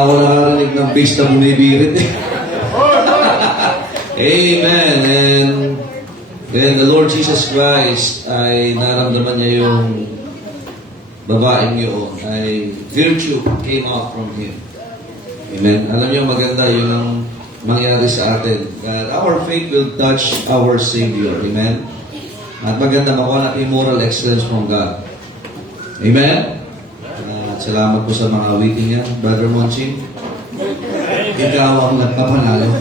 Ako nakarinig ng bass na bumibirit eh. Amen. And then the Lord Jesus Christ ay naramdaman niya yung babaeng yun. Ay virtue came out from Him. Amen. Alam niyo maganda yung mangyari sa atin. That our faith will touch our Savior. Amen. At maganda makuha ng immoral excellence from God. Amen. Salamat po sa mga waiting niya. Brother Monching, ikaw ang nagpapanalo.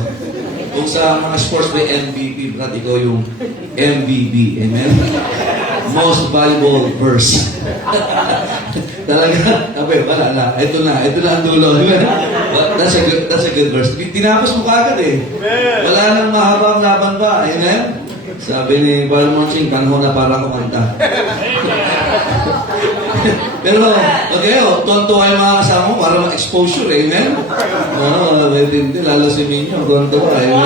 Kung sa mga sports may MVP, Brad, ikaw yung MVP. Amen? Most valuable verse. Talaga, sabi, wala na. Ito na ang dulo. That's a good verse. Tinapos mo kagad eh. Wala nang mahabang laban pa. Amen? Sabi ni Brother Monching, panahon na para kumanta. Pero, okay, tuwan-tuwa yung mga kasama mo para ma-exposure, amen? Matindi, lalo si Minyo, tuwan-tuwa, amen?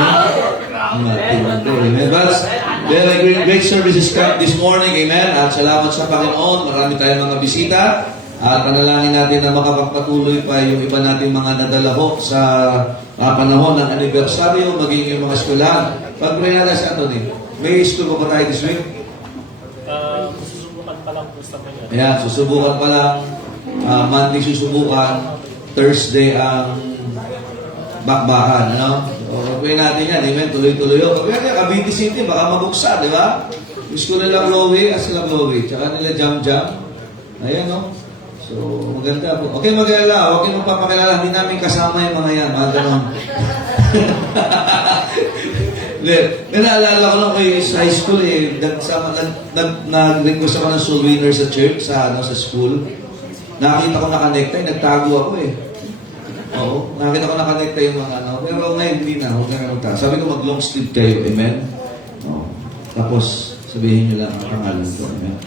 Matindi, amen? But, we have a great services camp this morning, amen? At salamat sa Panginoon, marami tayong mga bisita. At panalangin natin na makapagpatuloy pa yung iba natin mga nadalaho sa panahon ng anibersaryo, maging yung mga eskwelahan. Pag-pray natin sa ano din, may school pa tayo this week? Susubukan pa lang po sa ngayon. Ayan, susubukan pa lang. Monday susubukan. Thursday ang bakbakan, ano? So, pagpray natin yan, amen, tuloy-tuloy yun. Pagpray natin, Cavite City, baka mabuksa, di ba? Gusto nila Chloe, sila Chloe, tsaka nila Jam-Jam. Ayan, no? So, maganda po. Okay, mag-alala, huwag kayo magpapakilala, hindi namin kasama yung mga yan, mga ganon. Naalala ko lang kayo sa high school eh, nag-request ako ng soul winner sa church, sa school. Nakita ko naka-necktie, nagtago ako eh. Oo, nakita ko naka-necktie yung mga ano. Pero ngayon hindi na, huwag na magtago. Sabi ko mag-long sleeve kayo, amen? Oo. Tapos, sabihin nyo lang ang pangalan ko, amen?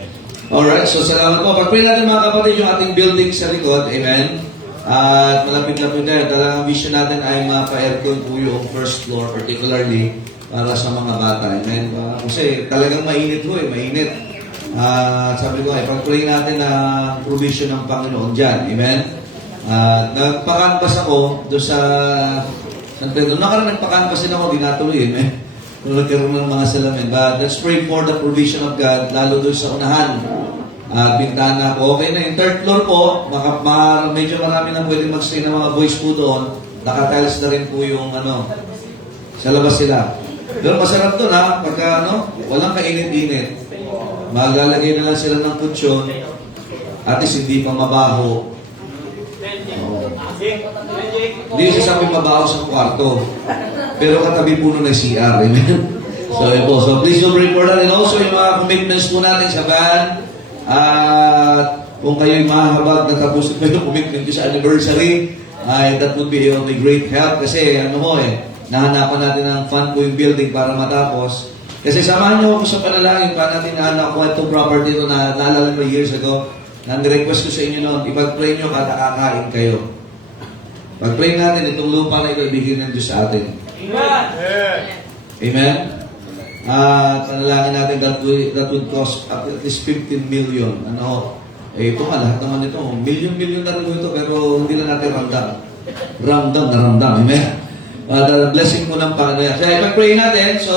Alright, so salamat po. Pag-pray natin mga kapatid yung ating building sa likod, amen? At malapit-lapit tayo. Talagang vision natin ay mapa-aircon po yung first floor, particularly para sa mga bata. Amen? Kasi talagang mainit ho eh, mainit. Sabi ko ay pag-pray natin na provision ng Panginoon dyan. Amen? Nagpa-canvas ako doon sa San Pedro. Nakarang nagpa-canvas din ako, di natuloy. Amen? Kung nagkaroon ng mga salamin. But let's pray for the provision of God, lalo doon sa unahan. Bintana po. Okay na yung third floor po, medyo marami na pwedeng mag-stay ng mga boys po doon. Nakatiles na rin po yung sa labas sila. Pero masarap doon ha, pagka walang kainit-init. Maglalagay na lang sila ng kutsyon, at least hindi pa mabaho. Hindi yung sasabing mabaho sa kwarto. Pero katabi po nun ay CR, amen? So please don't pray for that. And also yung mga commitments po natin sa van. At kung kayo'y mahabag na tapos na yung commitment ko sa anniversary, that would be a great help. Kasi nahanapan natin ng fund po yung building para matapos. Kasi samahan niyo ako sa panalangin para natin nahanap ko itong property ito na naalala mo years ago. Na request ko sa inyo noon, ipag-pray nyo kada kakain kayo. Pag-pray natin, itong lupa na ito ibigay ng Diyos sa atin. Amen! Amen? Panalangin natin that would cost at least 15 million. Ito nga, lahat naman ito. Million na rin ito, pero hindi lang natin ramdam. Ramdam. Amen? Blessing mo ng Panginoon. So, ipag-pray natin. So,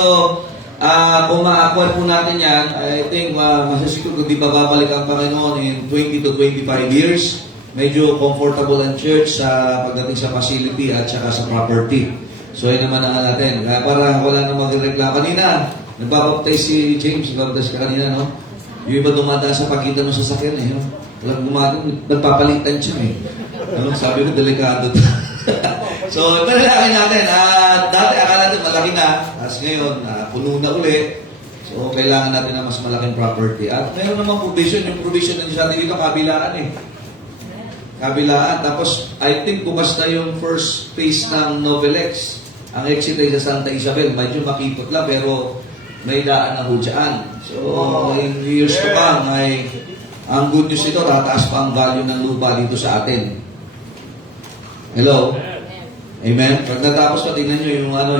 kung ma-acquire po natin yan, I think masisiguro kung di ba babalik ang Panginoon in 20 to 25 years, medyo comfortable ang church sa pagdating sa facility at saka sa property. So, yun naman ang natin. Para wala nang magreklamo. Kanina, nagbabaptize si James, nagbabaptize ka kanina, no? Yung iba dumadaan sa pagitan ng sasakyan, eh. Walang gumating, nagpapalitan siya, eh. Sabi ko, delikado. So, panalangin natin. Dati akala natin malaki na. As ngayon, puno na ulit. So, kailangan natin na mas malaking property. At mayroon namang provision. Yung provision na sa atin dito, kabilaan eh. Kabilaan. Tapos, I think bukas na yung first phase ng Novelex. Ang exit ay sa Santa Isabel. Medyo makipot lang, pero may daan na hudyaan. So, in years to come, ang good news ito, tataas pa ang value ng lupa dito sa atin. Hello? Amen? Pag natapos pa, tingnan nyo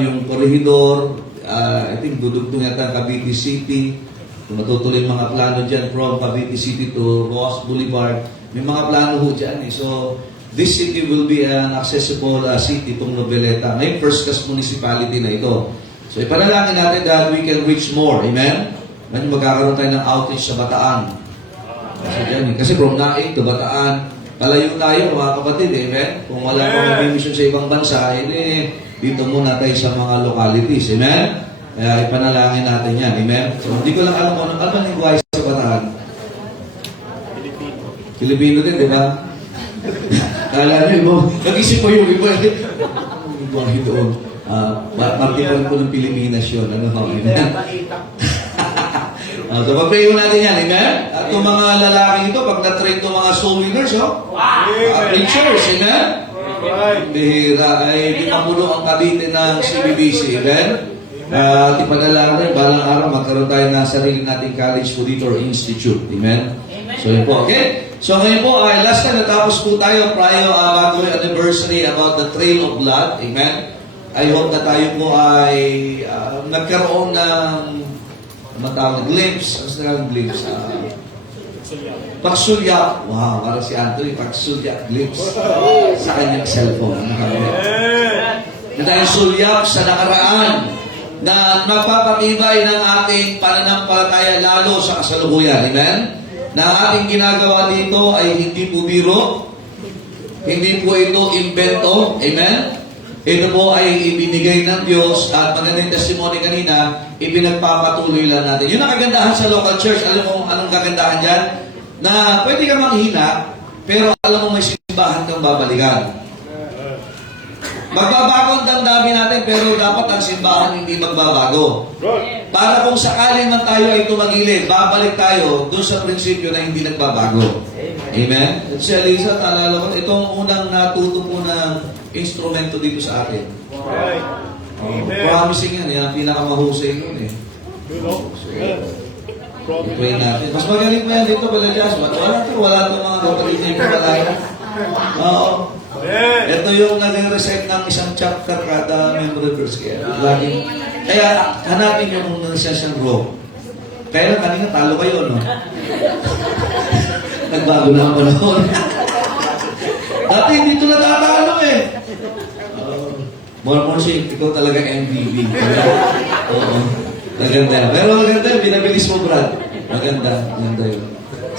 yung corridor, I think dudugtong yata Cavite City, matutuloy mga plano dyan from Cavite City to Ross Boulevard. May mga plano ho dyan eh. So, this city will be an accessible city, itong Noveleta. Ngayon, first class municipality na ito. So, ipanalangin natin that we can reach more. Amen? Ngayon, magkakaroon tayo ng outreach sa Bataan. Kasi from Naik to Bataan, palayo tayo mga kapatid. Amen? Kung wala pang mission sa ibang bansa, dito muna tayo sa mga localities. Amen? Kaya ipanalangin natin yan. Amen? So, hindi ko lang alam kung anong lingwahe sa Bataan. Filipino din, di ba? Kala nyo, nag-isip ko yung iba. Lingwahe doon. Particular ko ng Pilipinas yun. Ano ba? Amen? So, pag-pray natin yan. Amen? At itong mga lalaki ito, pag na-train itong mga soul winners, preachers, amen? Bihira ay pinamulo ang kabite ng CBBC. Amen? At ipanalangin, balang araw, magkaroon tayo ng sarili nating college auditor institute. Amen? So, yun po. Okay? So, ngayon po, last time natapos po tayo prior bago yung anniversary about the Trail of Blood. Amen? I hope na tayo po ay nagkaroon ng matawag glimpse. Ano sa glimpse? Pagsulyak. Wow, parang si Anthony, pagsulyak glimpse sa kanyang cellphone. Na tayo sulyak sa nakaraan na magpapatibay ng ating pananampalataya lalo sa kasalukuyan. Amen? Na ang ating ginagawa dito ay hindi po biro, hindi po ito invento. Amen? Ito po ay ibinigay ng Diyos at magandang testimony kanina, ipinagpapatuloy lang natin. Yun ang kagandahan sa local church. Alam mo kung anong kagandahan dyan? Na pwede ka manghina, pero alam mo may simbahan kang babalikan. Magbabago ang damdamin natin, pero dapat ang simbahan hindi magbabago. Para kung sakaling man tayo ay tumagilid, babalik tayo dun sa prinsipyo na hindi nagbabago. Amen? At si Alisa, talala ko, itong unang natuto po ng instrumento dito sa atin. Promising yan, yan ang pinakamahusay nun eh. Pray natin. Mas magaling pa yan dito, Brother Joshua. Wala itong mga kapatid niya yung palaya. Oo. Ito yung nag-recite ng isang chapter kada memory verse. Kaya hanapin nyo kung nasa siyang raw. Kaya lang kanina talo kayo, no? Nagbago na ang panahon. Dati hindi ito natatalo eh. Mormorsing, ikaw talaga MVP. Oo. Maganda. Pero maganda yun, binabilis mo, Brad. Maganda. Maganda yun.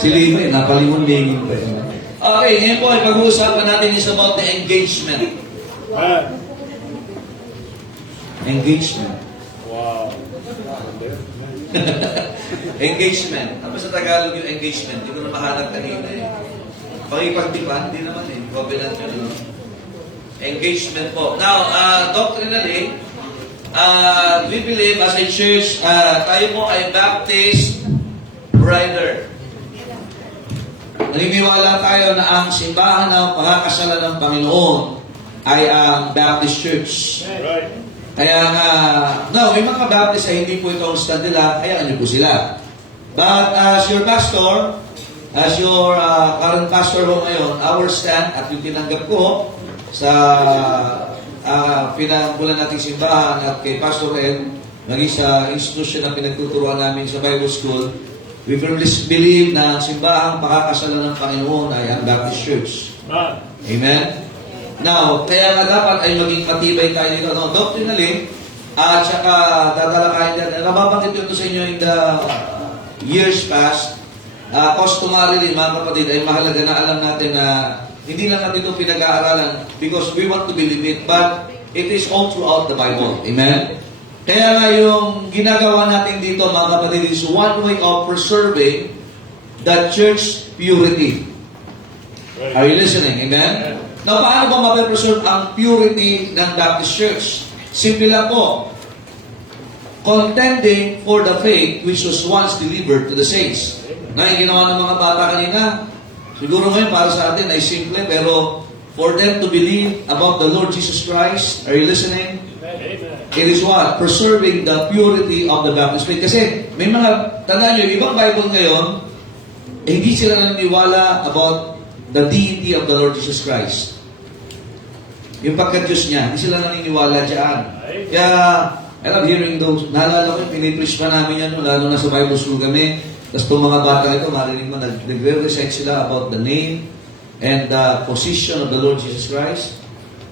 Si Lima, napalimon-lingin pa yun. Okay, ngayon po ay pag-uusapan natin is about the engagement. Engagement. Wow. Engagement. Ano sa Tagalog yung engagement? Hindi ko na mahanap kanina eh. Pakipagdipan, hindi naman eh. Covenant yun. Engagement po. Now, doctrinally, we believe as a church, tayo po ay Baptist Brother. Naniniwala tayo na ang simbahan ng pakakasalan ng Panginoon ay ang Baptist Church. Kaya nga, no, may mga Baptist ay hindi po ito ang stand nila, hayaan niyo po sila. But as your pastor, as your current pastor ho ngayon, our stand at yung tinanggap ko sa pinangkulan nating simbahan at kay Pastor Ed, maging sa institution na pinagtuturuan namin sa Bible School, we firmly believe na ang simbahang pakakasalan ng Panginoon ay ang Baptist Church. Amen? Now, kaya nga dapat ay maging matibay tayo dito. No, doctrinally, at saka tatalakayin din. Nababanggit ito sa inyo in the years past. Customarily, mga kapatid, ay mahalaga na alam natin na hindi lang natin ito pinag-aaralan because we want to believe it, but it is all throughout the Bible. Amen? Kaya nga yung ginagawa natin dito, mga kapatid, is one way of preserving the church purity. Are you listening? Amen? Now, paano ba mapipreserve ang purity ng Baptist Church? Simple lang po. Contending for the faith which was once delivered to the saints. Na yung ginawa ng mga bata kanina, siguro ngayon para sa atin ay simple, pero for them to believe about the Lord Jesus Christ, are you listening? It is what? Preserving the purity of the Baptist faith. Kasi may mga, tandaan nyo, ibang Bible ngayon, hindi sila naniniwala about the deity of the Lord Jesus Christ. Yung pagka-Diyos niya, hindi sila naniniwala dyan. Kaya, I love hearing those. Naalala ko, pinipreach pa namin yan, lalo na sa Bible School kami. Tapos itong mga bata ito, marinig mo, nagre-recite sila about the name and the position of the Lord Jesus Christ.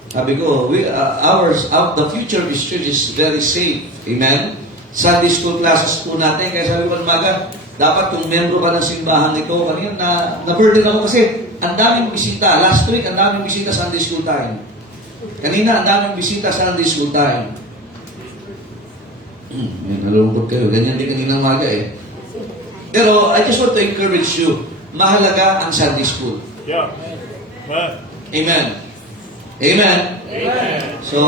Sabi ko, the future of this church is very safe. Amen? Sunday school classes po natin. Kaya sabi ko, umaga, dapat kung membro ka ng simbahan nito, kanina na-burden ako kasi ang daming bisita. Last week, ang daming bisita Sunday school time. Kanina, ang daming bisita Sunday school time. Nalulungkot kayo. Ganyan din kanina umaga eh. Pero I just want to encourage you. Mahalaga ang Sunday school. Yeah. Amen. Amen. Amen. Amen. So,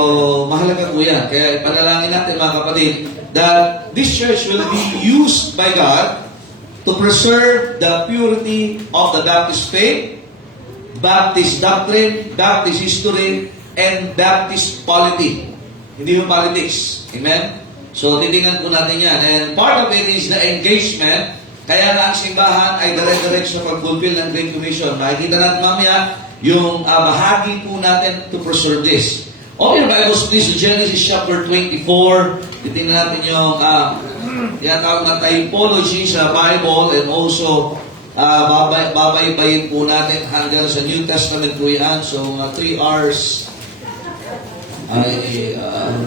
mahalaga po yan. Kaya ipanalangin natin mga kapatid that this church will be used by God to preserve the purity of the Baptist faith, Baptist doctrine, Baptist history, and Baptist polity. Hindi yung politics. Amen? So, titingnan po natin yan. And part of it is the engagement. Kaya na ang simbahan ay dire-diretso sa pag-fulfill ng Great Commission. Makikita natin mamaya yung bahagi po natin to preserve this. Open your Bibles please to Genesis chapter 24. Titingnan natin yung tinatawag na typology sa Bible and also babaybayin po natin hanggang sa New Testament po yan. So, 3 hours ay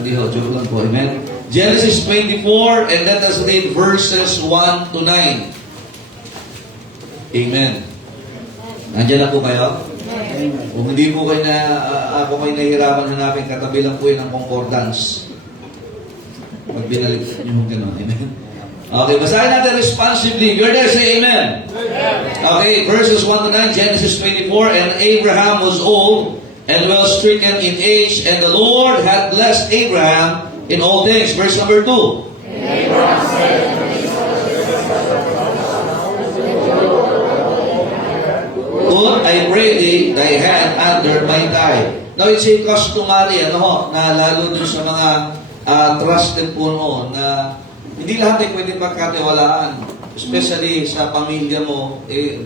hindi ho, joke lang po. Amen? Genesis 24 and let us read verses 1 to 9. Amen. Nandiyan na po kayo? Kung hindi po kayo ako kayo nahihirapan hanapin, katabi lang po yun ang concordance. Pag binalik nyo yung gano'n. Amen. Okay, basahin natin responsibly. You're there, say amen. Okay, verses 1 to 9, Genesis 24. And Abraham was old and well stricken in age, and the Lord had blessed Abraham in all things. Verse number 2. Abraham said, Put, I pray thee, thy hand under my thigh. Now, it's a customary, na lalo dun sa mga trusted po noon, na hindi lahat ay pwede pagkatiwalaan. Especially sa pamilya mo. He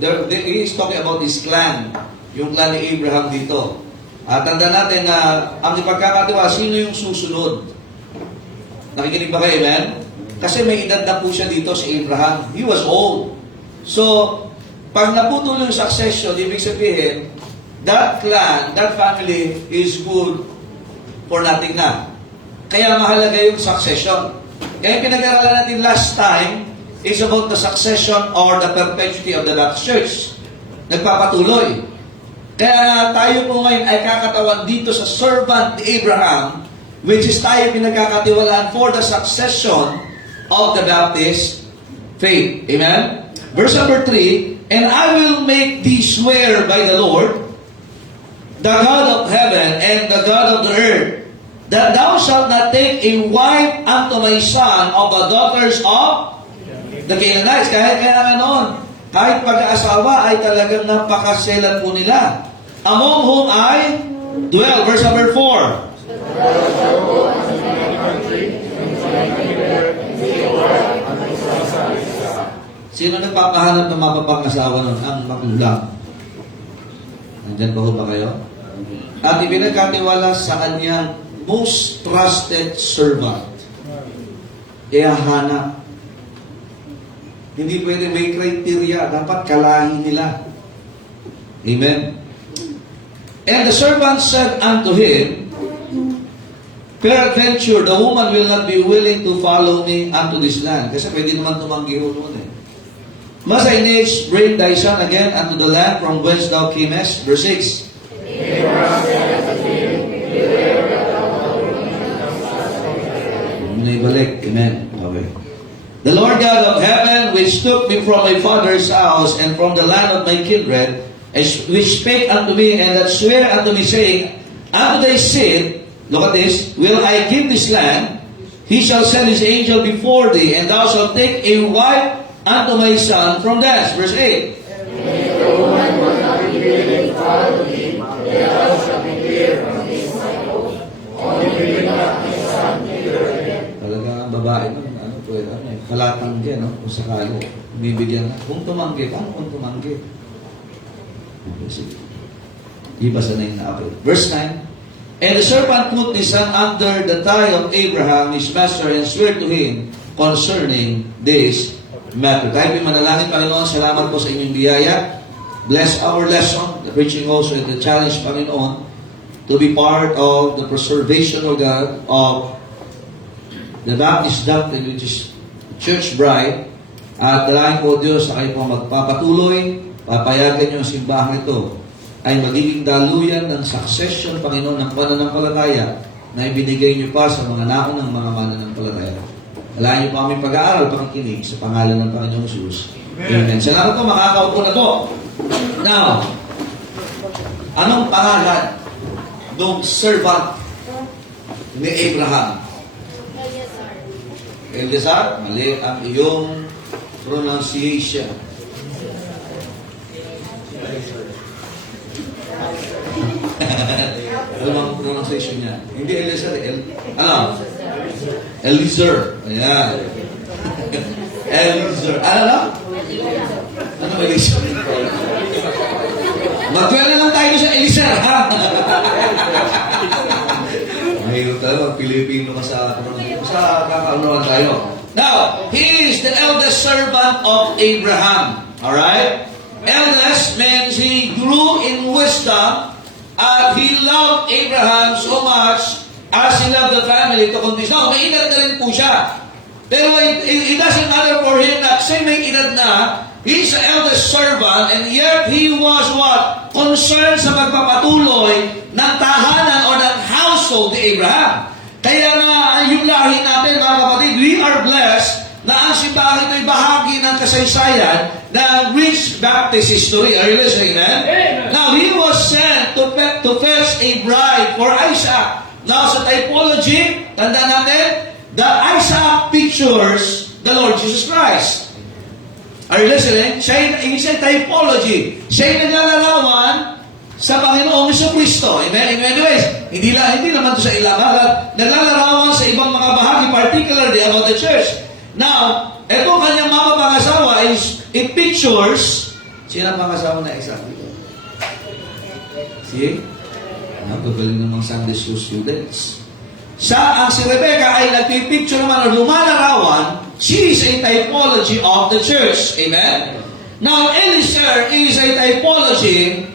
is talking about his clan. Yung clan ni Abraham dito. Tanda natin na ang ipagkakatiwala, sino yung susunod? Nakikinig ba kayo, amen? Kasi may edad na po siya dito si Abraham. He was old. So, pag naputol yung succession, ibig sabihin, that clan, that family is good for nothing na. Kaya mahalaga yung succession. Kaya pinag-aralan natin last time is about the succession or the perpetuity of the Baptist Church. Nagpapatuloy. Kaya tayo po ngayon ay kakatawan dito sa servant ni Abraham, which is tayo pinagkakatiwalaan for the succession of the Baptist faith. Amen? Verse number 3, And I will make thee swear by the Lord, the God of heaven and the God of the earth, that thou shalt not take a wife unto my son of the daughters of the Canaanites. Kaya noon, kahit pag-aasawa ay talagang napakaselan po nila. Among whom I dwell. Verse number 4. Sino nagpapahanap ng mapapang-asawa nun? Ang magulang. Nandyan ba kayo? At ipinagkatiwala sa kanyang most trusted servant. Hanap. Hindi pwede, may criteria. Dapat kalahin nila. Amen? And the servant said unto him, Peradventure, the woman will not be willing to follow me unto this land. Kasi pwede naman tumanggi ho noon eh. Must I needs bring thy son again unto the land from whence thou camest? Verse 6. Naibalik. Amen. Okay. The Lord God of heaven, which took me from my father's house and from the land of my kindred, which spake unto me, and that swear unto me, saying, Unto thy seed, look at this, will I give this land, he shall send his angel before thee, and thou shalt take a wife unto my son from thence. Verse 8. Talaga ang babae nun, palatang dyan, kung sakali, bibigyan na. Kung tumanggi, paano kung tumanggi? Iba sa na yung naapit. Verse 9. And the serpent put his son under the thigh of Abraham, his master, and swear to him concerning this matter. Tayo manalangin, Panginoon, salamat po sa inyong biyaya. bless our lesson, the preaching also, and the challenge, Panginoon, to be part of the preservation, O God, of the Baptist doctrine, which is Church Bride. At dalangin po, Diyos, sa kayo po magpapatuloy, papayagan niyo ang simbahan ito ay magiging daluyan ng succession, Panginoon, ng pananampalataya na ibinigay niyo pa sa mga naunang mga mananampalataya. Alain niyo po aming pag-aaral, pakikinig sa pangalan ng Panginoong Jesus. Amen. Salamat po, makakaupo na po. Now, anong pangalan ng servant ni Abraham? Eleazar, mali ang iyong pronunciation. Ano ang pronunciation niya? Hindi Eleazar, ano? Eliezer. Ayan. Eliezer. Ano na? Ano Eliezer? Magpwela lang tayo sa Eliezer, ha? Mahirap talaga, Pilipino ka sa kakaunawan tayo. Now, he is the eldest servant of Abraham. Alright? Eldest means he grew in wisdom at he loved Abraham so much as he loved the family to continue. Now, may edad na rin po siya. Pero it doesn't matter for him na kasi may edad na, he's the eldest servant and yet he was what? Concerned sa pagpapatuloy ng tahanan o ng household ni Abraham. Kaya nga, yung lahi natin, mga kapatid, we are blessed na ang simbahan ito'y bahagi ng kasaysayan ng rich Baptist history. Are you listening, man? Now, he was sent to fetch a bride for Isaac. Now, sa typology, tanda natin, that Isaac pictures the Lord Jesus Christ. Are you listening? Siya yung typology. Siya yung naglalarawan sa Panginoong Jesucristo. Amen? Anyways, hindi naman ito sa ilang halat. Naglalarawan sa ibang mga bahagi, particularly about the church. Now, ito kanyang mga pangasawa is, it pictures, sino ang pangasawa na Isaac dito? See? Napagaling ng mga Sunday school students. Ang si Rebecca ay nagpipicture naman o lumalarawan, she is a typology of the church. Amen? Now, Eliezer is a typology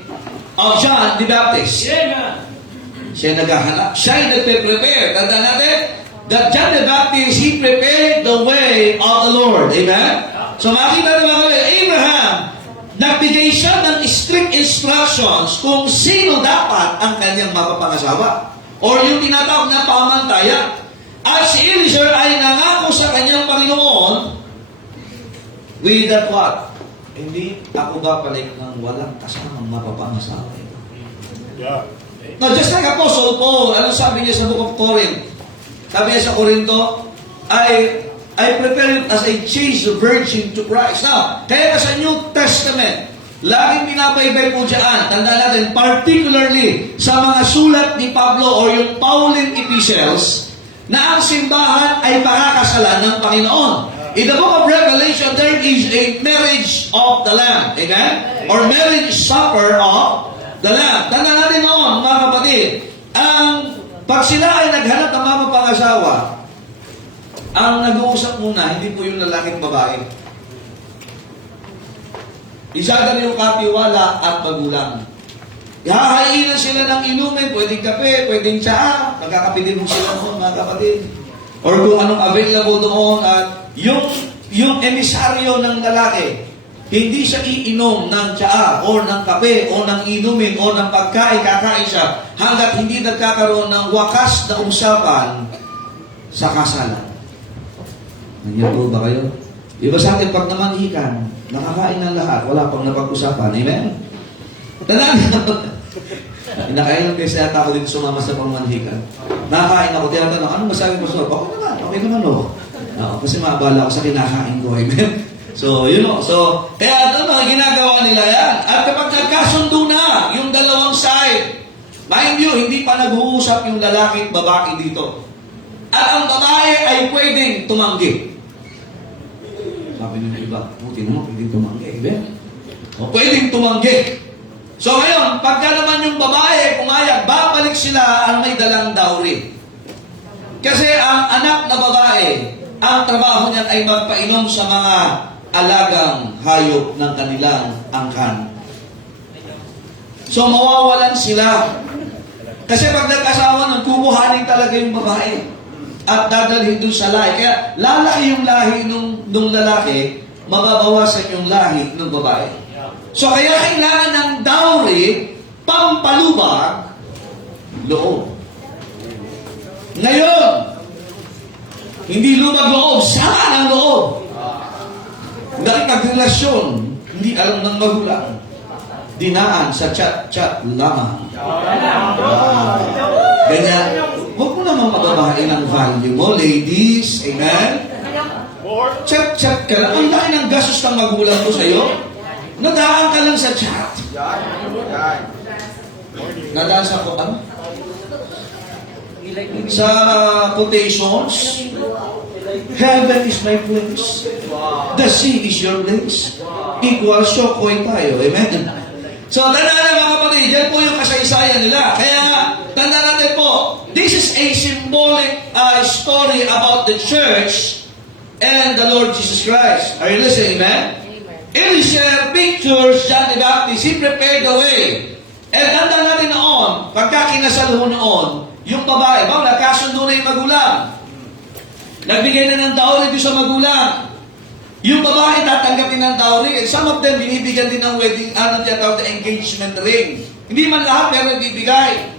of John the Baptist. Siya naghahanap. Siya ay nagpe-prepare. Tanda natin, that John the Baptist, he prepared the way of the Lord. Amen? So makita naman kami, Abraham, nagbigay siya ng strict instructions kung sino dapat ang kanyang mapapangasawa. Or yung tinatawag na pamantayan. At si Eliezer ay nangako sa kanyang Panginoon with that what? Hindi ako babalik ng walang kasamang mapapangasawa ito. Yeah. No, just like Apostle Paul, ano sabi niya sa Book of Corinth? Sabi niya sa Corinto, I prepare you as a chaste virgin to Christ. Now, kaya sa New Testament, laging binabaybay po dyan, tanda natin, particularly sa mga sulat ni Pablo or yung Pauline epistles, na ang simbahan ay pakakasalan ng Panginoon. In the book of Revelation, there is a marriage of the Lamb. Amen? Or marriage supper of the Lamb. Tanda natin noon, mga kapatid, pag sila ay naghanap ng mga pangasawa, ang nag-uusap muna, hindi po yung lalaking babae. Isagan yung katiwala at magulang. Ihahainan sila ng inumin, pwedeng kape, pwedeng tsaa, magkakape din mo sila noon, mga kapatid. Or kung anong available doon, at yung emisaryo ng lalaki, hindi siya iinom ng tsaa, o ng kape, o ng inumin, o ng pagkain, kakain siya, hanggat hindi nagkakaroon ng wakas na usapan sa kasalan. Nandiyan po ba kayo? Iba sa atin, pag namanhikan, nakakain ng lahat, wala pang napag-usapan. Amen? Tandaan na. Inakailan kasi ata ako dito sumama sa pangmanhikan. Nakakain ako, tinatanong, anong masabi mo, Pastor? Okay naman, no? Kasi maabala ako sa kinakain ko. Amen? So, So, kaya ginagawa nila yan. At kapag nagkasundo na yung dalawang side, mind you, hindi pa nag-uusap yung lalaki at babae dito. At ang babae ay pwedeng tumanggi. Sabi ng iba, buti naman, pwedeng tumanggi. Amen? O, pwedeng tumanggi. So ngayon, pagka naman yung babae pumayag, babalik sila ang may dalang dowry. Kasi ang anak na babae, ang trabaho niyan ay magpainom sa mga alagang hayop ng kanilang angkan. So, mawawalan sila. Kasi pag nag-asawa nun, kukuhanin talaga yung babae. At dadalhin dun sa lahi. Kaya lalaki yung lahi nung lalaki, mababawasan yung lahi ng babae. So, kaya kailangan ng dowry, pampalubag, loob. Ngayon, hindi lumag loob, saka ng loob. Nakipagrelasyon, hindi alam ng magulang. Dinaan sa chat-chat lamang. Ganyan. Huwag mo naman mababahin ang value mo, ladies. Amen? More. Chat-chat ka lang. Ang laki ng gastos ng magulang mo sa'yo. Nadaan ka lang sa chat. Nadaan sa ano? Sa quotations. Heaven is my place. The sea is your place. Equal shokoy tayo. Amen? So, tandaan na mga kapatid, yan po yung kasaysayan nila. Kaya nga, tandaan natin po, this is a symbolic story about the church and the Lord Jesus Christ. Are you listening, amen? Elisha pictures John the Baptist. He prepared the way. And tandaan natin noon, pagka kinasal ho noon, yung babae, nagkasundo na yung magulang. Nagbigay na ng dowry doon sa magulang. Yung babae tatanggapin ng dowry. And some of them, binibigyan din ng wedding, tinatawag na engagement ring. Hindi man lahat, pero bibigay.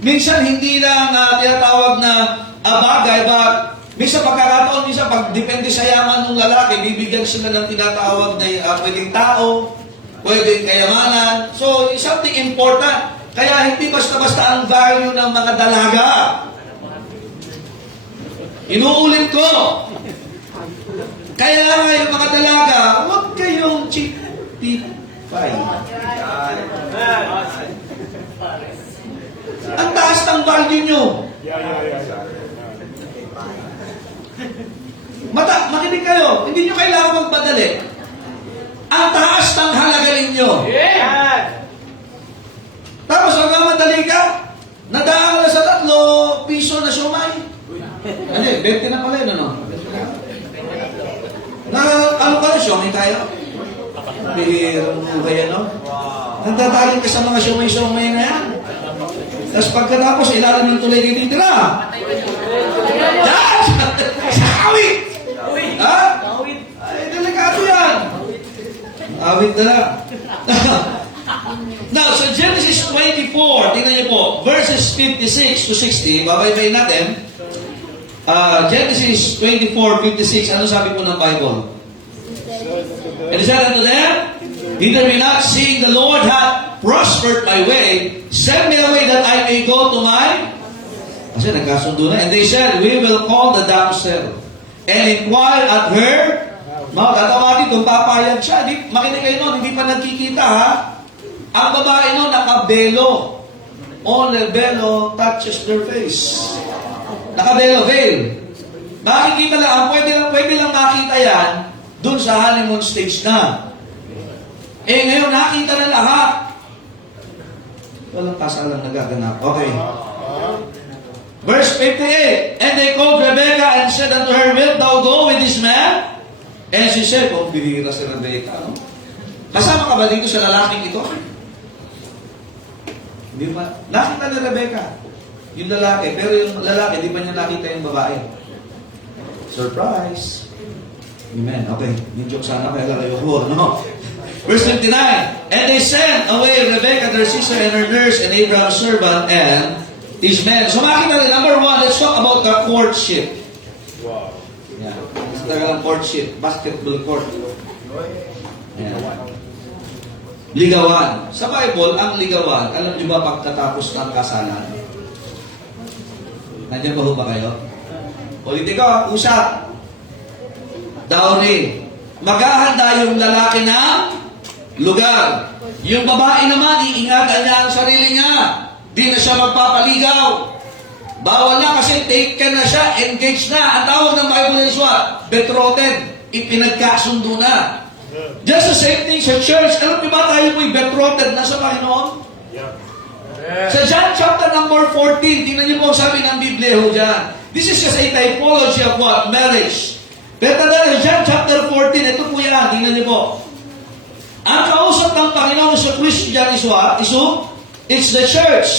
Minsan, hindi lang tinatawag na bagay, but minsan pagkakataon, minsan pag depende sa yaman ng lalaki, bibigyan sila ng tinatawag na pwedeng tao, pwedeng kayamanan. So, something important. Kaya hindi basta-basta ang value ng mga dalaga. Inuulit ko. Kaya nga yung mga dalaga, huwag kayong cheap-pay. Ang taas ng value nyo. Makinig kayo, hindi nyo kailangan magpadali. Ang taas ng halaga ninyo. Tapos hanggang madali ka, nadaan ka na sa 3 piso na sumay. Hindi, 20 na pala yun, ano? Ano ka na, sumay tayo? Bihirang buhay, ano? Nagtataling ka sa mga sumay-sumay na yan. Tapos pagkatapos, ilalim ng tulay kayo titira. Yan! Sa awit! Ha? Ay, delikado yan. Awit na lang. Now, so Genesis 24, tingnan niyo po, verses 56 to 60, babaybayin natin. Genesis 24:56, ano sabi po ng Bible? And he said unto them, Hither we not, seeing the Lord hath prospered my way, send me away that I may go to my... Kasi nagkasundo na. And they said, we will call the damsel and inquire at her. Mga katawagin, kung papayag siya, makinig kayo nun, hindi pa nagkikita ha. Ang babae nun, nakabelo. Only belo touches their face. Nakabelo, veil. Makikita lang, pwede lang makita yan dun sa honeymoon stage na. Eh ngayon, nakita na lahat. Walang kasalang nagaganap. Okay. Verse 58. And they called Rebekah and said unto her, wilt thou go with this man? And she said, bihira si Rebekah, no? Kasama ka ba dito sa lalaking ito? Hindi ba? Nakita ni Rebekah yung lalaki, pero yung lalaki, di pa niya nakita yung babae. Surprise! Amen. Okay, yung joke sana kaya kayo ko, no? Verse 29. And they sent away Rebekah, their sister, and her nurse, and Abraham's servant, and his men. So makita rin, number 1, let's talk about the courtship. Wow. Yeah. Sa tagalang courtship, basketball court. Yeah. Ligawan. Sa Bible, ang ligawan, alam niyo ba pagkatapos ng kasalan? Nandiyan ba ho ba kayo? Politiko, usap. Dowry. Maghahanda yung lalaki ng lugar. Yung babae naman, iingatan niya ang sarili niya. Di na siya magpapaligaw. Bawal na kasi taken na siya, engaged na. Ang tawag ng Bible is what? Betrothed. Ipinagkasundo na. Just the same thing sa church. Alam niyo ba tayo po'y betrothed na sa Panginoon? Sa John chapter number 14, tingnan niyo po sabi ng Biblia ho dyan. This is just a typology of what? Marriage. Pero tanda, John chapter 14, ito po yan, tingnan niyo po. Ang kausap ng Panginoon sa Christian is what? Is who? It's the church.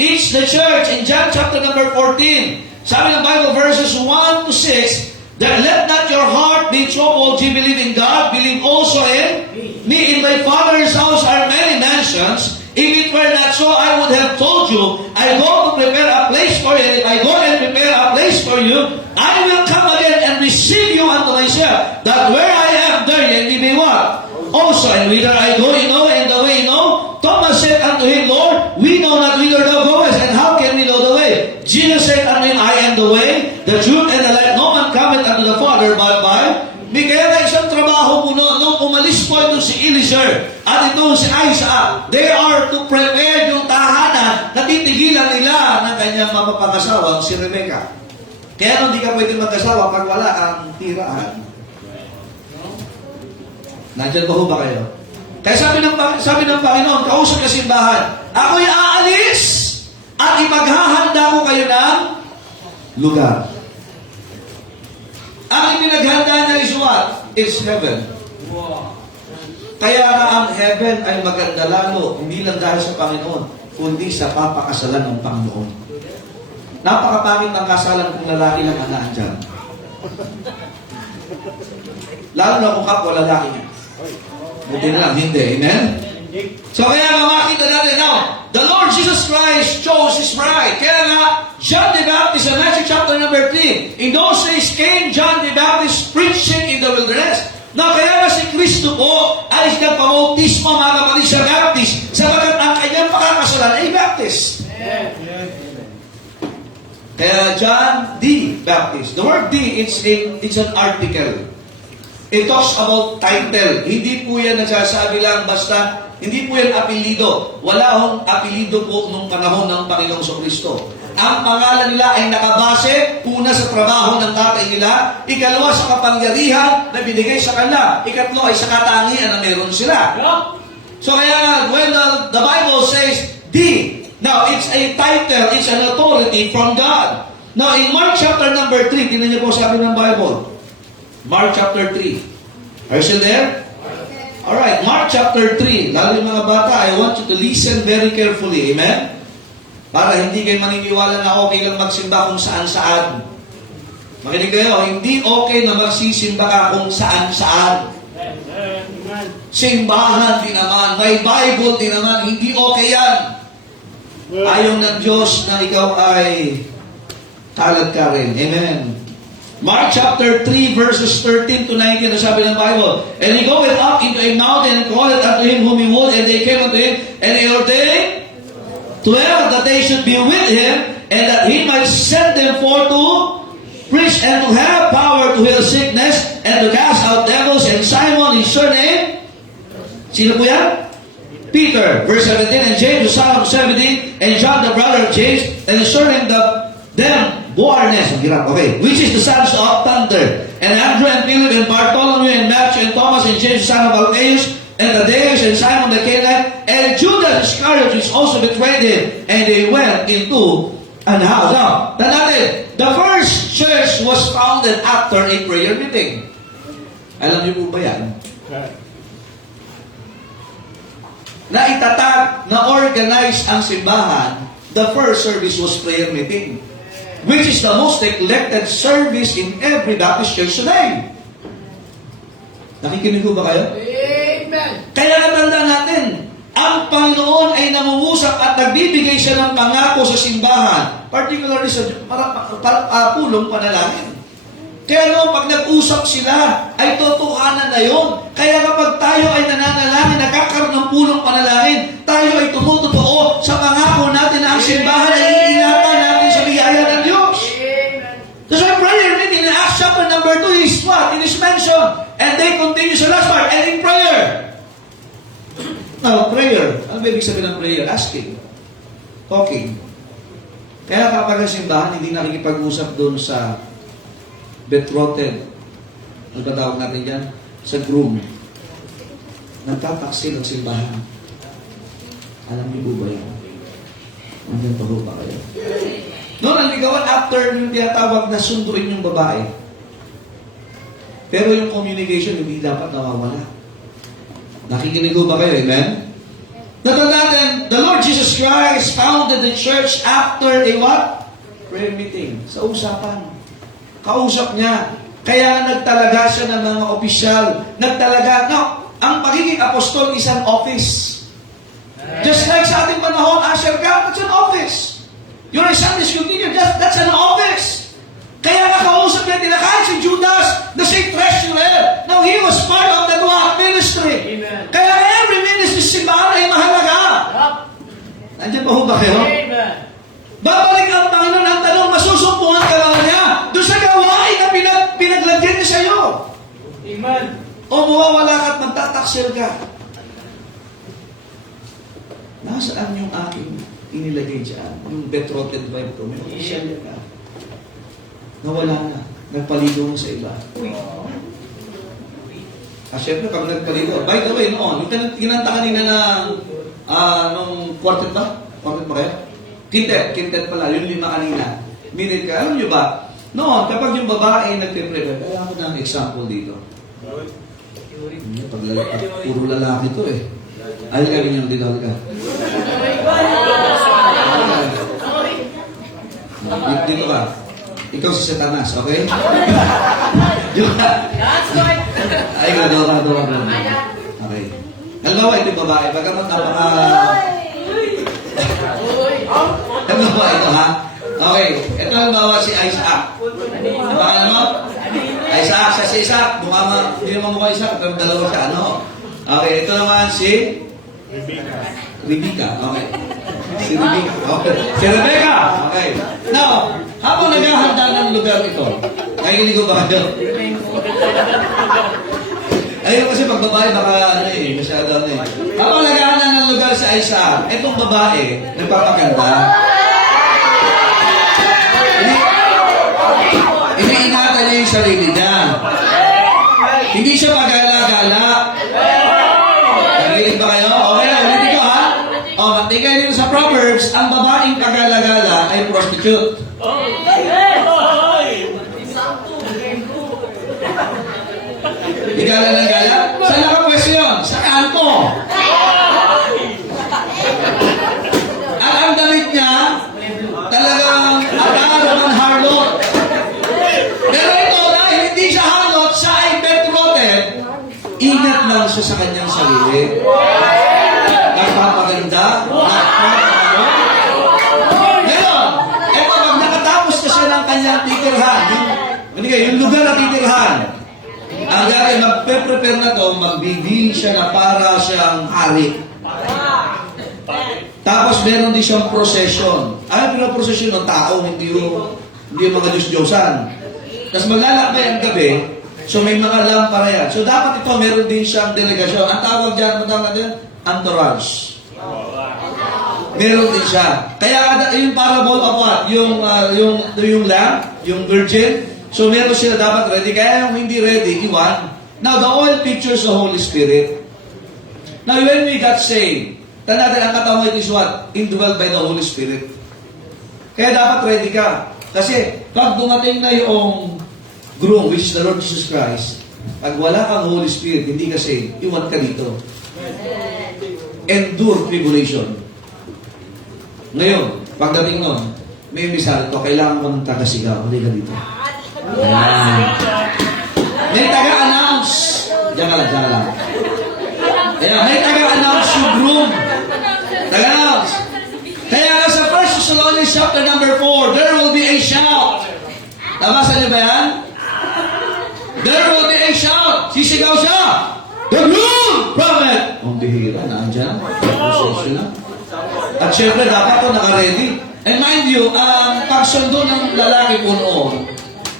It's the church. In John chapter number 14, sabi ng Bible verses 1 to 6, that let not your heart be troubled. You believe in God, believe also in me. In my Father's house are many mansions. If it were not so, I would have told you, I go to prepare a place for you. If I go and prepare a place for you, I will come again and receive you unto myself, that where I am, there ye may be what? Also, and whither I go, you know, and the way you know. Thomas said unto him, Lord, we know not whither thou goest, and how can we know the way? Jesus said unto him, I am the way, the truth, and the life. No man cometh unto the Father but by me. Kaya na isang trabaho po nung umalis po itong si Eliezer at itong si Isaac, they are to prepare yung tahanan na titigilan nila ng kanyang mapapakasawang si Rebecca. Kaya hindi ka pwede mag-asawa pag wala ang tirahan. Nandiyan ba ho ba kayo? Kaya sabi ng Panginoon, kausap ka simbahan, ako'y aalis at ipaghahanda ko kayo ng lugar. Ang ipinaghanda niya is what? Is heaven. Kaya nga ang heaven ay maganda lalo, hindi lang dahil sa Panginoon, kundi sa papakasalan ng Panginoon. Napakapangit ng kasalan kung lalaki lang ang naandyan. Lalo na kung kapwa lalaki niya. Buti na lang, hindi. Amen? So kaya nga makita natin now, the Lord Jesus Christ chose His bride. Kaya nga, John the Baptist in Matthew chapter number 3, in those days came John the Baptist preaching in the wilderness. Now kaya nga si Kristo po ay nagpamautismo mga kapatid sa Baptist sapagkat ang kanyang pakakasalan ay Baptist. Kaya John the Baptist. The word the, it's an article. It talks about title. Hindi po yan nagsasabi lang basta, hindi po yan apelido. Wala hong apelido po nung panahon ng Panginoong Kristo. Ang pangalan nila ay nakabase, una sa trabaho ng tatay nila, ikalawa sa kapangyarihan na binigay sa kanila, ikatlo ay sa katangian na meron sila. So kaya when the Bible says, the, now it's a title, it's an authority from God. Now in Mark chapter number 3, tingnan niyo po sabi ng Bible, Mark chapter 3. Are you still there? Alright, Mark chapter 3. Lalo yung mga bata, I want you to listen very carefully. Amen? Para hindi kayo maniniwala na okay lang magsimba kung saan-saan. Makinig kayo, hindi okay na magsisimba ka kung saan-saan. Simbahan din naman, may Bible din naman, hindi okay yan. Ayaw ng Diyos na ikaw ay talad ka rin. Amen? Mark chapter 3 verses 13 to 19, sabi ng Bible, and he goeth up into a mountain and calleth unto him whom he would, and they came unto him, and he ordained 12 that they should be with him, and that he might send them forth to preach and to have power to heal sickness and to cast out devils. And Simon, his surname, sino po yan? Peter, verse 17, and James the son of Zebedee, and John the brother of James, and his surname them Boanerges, okay, which is the sons of thunder, and Andrew and Philip and Bartholomew and Matthew and Thomas and James the son of Alphaeus and Thaddeus and Simon the Canaanite and Judas Iscariot which also betrayed him, and they went into an house. Now, the first church was founded after a prayer meeting. Alam niyo po ba yan? Na itatag, na organize ang simbahan, the first service was prayer meeting, which is the most neglected service in every Baptist church today. Nakikinig ko ba kayo? Amen. Kaya natandaan natin, ang Panginoon ay namumusak at nagbibigay siya ng pangako sa simbahan, particularly sa pulong panalangin. Kaya no, pag nag-usap sila, ay totohanan na yun. Kaya kapag tayo ay nananalangin, nakakaroon ng pulong panalangin, tayo ay tumutotoo sa pangako natin na ang simbahan ay iingatan natin sa biyaya ng Diyos. That's why prayer meeting in Acts chapter number 2 is what? It is mentioned. And they continue sa last part, and in prayer. Now, prayer. Ano ba ibig sabihin ng prayer? Asking. Talking. Kaya kapag ang simbahan, hindi nakikipag-usap doon sa betrothed. Ano ba tawag natin dyan? Sa groom. Nagtataksil ang simbahan. Alam niyo po ba yan? Nandiyan pa ba kayo? Noon, ang ligawan after yung tinatawag na sunduin yung babae. Pero yung communication, hindi dapat nawawala. Nakikinig ko ba kayo? Amen? Natandaan natin, the Lord Jesus Christ founded the church after a what? Prayer meeting. Sa usapan. Kausap niya. Kaya nagtalaga siya ng mga opisyal. Nagtalaga. No, ang pagiging apostol is an office. Just like sa ating panahon, usher ka, that's an office. You're a Sunday school teacher, that's an office. Kaya nakausap niya nila kahit si Judas, the same treasurer. Now, he was part of the Dua ministry. Amen. Kaya every ministry simbahan ay mahalaga. Nandiyan pa ho ba kayo? Amen. Babalik ang Panginoon ang tanong, masusumpungan ka lang niya doon sa gawain na pinaglagyan niya sa iyo. Amen. O mawawala ka at magtataksel ka. Nasaan yung aking inilagay dyan? Yung betrothed wife ko. May opisyal ka. Nawala na. Nagpaligo mo sa iba. Siyempre, pag nagpaligo. By the way, noon, yung kinanta kanina na nung quartet ba? Quartet ba kayo? Quintet pala. Yung 5 kanina. Minute ka. Alam nyo ba? Noon, kapag yung babae nagpe-prepare, kaya ako ng example dito. Puro lalaki to eh. Ay, kami nyo dito ka. Dito ka. Ikaw si Satanas, okay? Ay, gagawa. Okay. Halimbawa, ito yung babae. Pagkamat napaka... Halimbawa, ito ha? Okay. Ito halimbawa si Isaac. Pangalan mo? Isaac. Siya si Isaac. Hindi naman mukha Isaac. Pero dalawa siya. Ano? Okay. Ito naman si... Rebecca. Okay. Si Rebecca. Okay. Si Rebecca. Okay. Now, habang naghahanda ng lugar ito, nakikinig ko ba kayo? Ayun kasi pag babae, baka masyado Habang naghahanda ng lugar sa Isaac, itong babae, nagpapakanta. Iniingatan niya yung sarili niya. Hindi siya pagala-gala. Nakikinig ba kayo? Okay na, ulitin ko ha? Matigay nyo sa Proverbs, ang babaeng pagala-gala ay prostitute. Igala ng gala? Saan nakapwesto yun? Sa kanto. At ang damit niya, talagang akaraman harlot. Pero ito, dahil hindi siya harlot, siya ay betrothed, ingat lang siya sa kanyang sarili. Nagpapaganda, ngayon, eto pag nakatapos na siya ng kanyang titirhan, yung lugar na titirhan, ang gagawin, magpe-prepare na to, magbibili siya na para siyang hari. Tapos meron din siyang procession. Ano yung procession ng tao, hindi yung mga Diyos-Diyosan. Tapos maglalakbay ang gabi, so may mga lampara yan. So dapat ito, meron din siyang delegasyon. Ang tawag dyan, entourage. Meron din siya. Kaya yung parable of what? Yung lamp, yung virgin. So meron sila dapat ready. Kaya yung hindi ready, iwan. Now, the oil pictures the Holy Spirit. Now, when we got saved, tanda natin ang katawan is what? Indwelled by the Holy Spirit. Kaya dapat ready ka. Kasi, pag dumating na yung groom, which is the Lord Jesus Christ, pag wala kang Holy Spirit, hindi ka saved, iwan ka dito. Endure tribulation. Ngayon, pagdating nun, may misal ito, kailangan mo ng taga-sigaw. Hindi ka dito. Ayan. May taga-announce. Diyan ka lang. Ayan, may taga-announce yung groom. Taga-announce. Kaya nga sa 1 Thessalonians chapter number 4, there will be a shout. Nabasa niyo ba yan? There will be a shout. Sisigaw siya. The groom prophet. Ang bihira, naandyan. Procession na. At syempre, dapat ito naka-ready. And mind you, ang pagsundo ng lalaki po noon,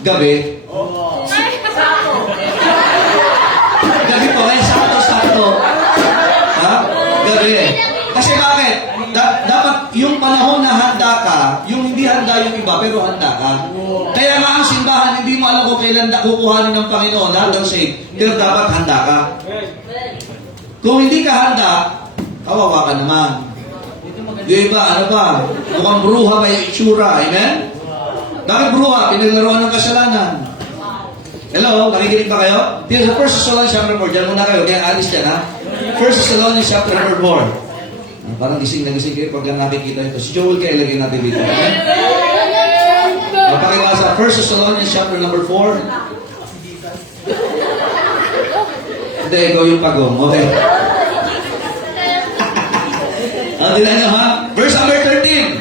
gabi. Gabi po, ay sakto. Ha? Gabi. Kasi bakit? Dapat yung panahon na handa ka, yung hindi handa yung iba, pero handa ka. Kaya nga ang simbahan, hindi mo alam kung kailan kukuhanin ng Panginoon, lahat ng save. Pero dapat handa ka. Kung hindi ka handa, kawawa ka naman. Di ba? Ano pa? Mukhang bruha may itsura. Amen? Bakit bruha? Pinaglaruan ng kasalanan. Hello, nakikinig ba kayo? Dito sa 1 Thessalonians chapter 4, dyan muna kayo, kaya alis dyan ha. 1 Thessalonians chapter number 4. Parang gising na gising kayo pag nakikita ito. Si Joel kaya ilagay natin dito. Okay? Magpakibasa, 1 Thessalonians chapter number 4. Hindi, ikaw yung pagong. Okay. Tingnan nyo ha. Verse number 13.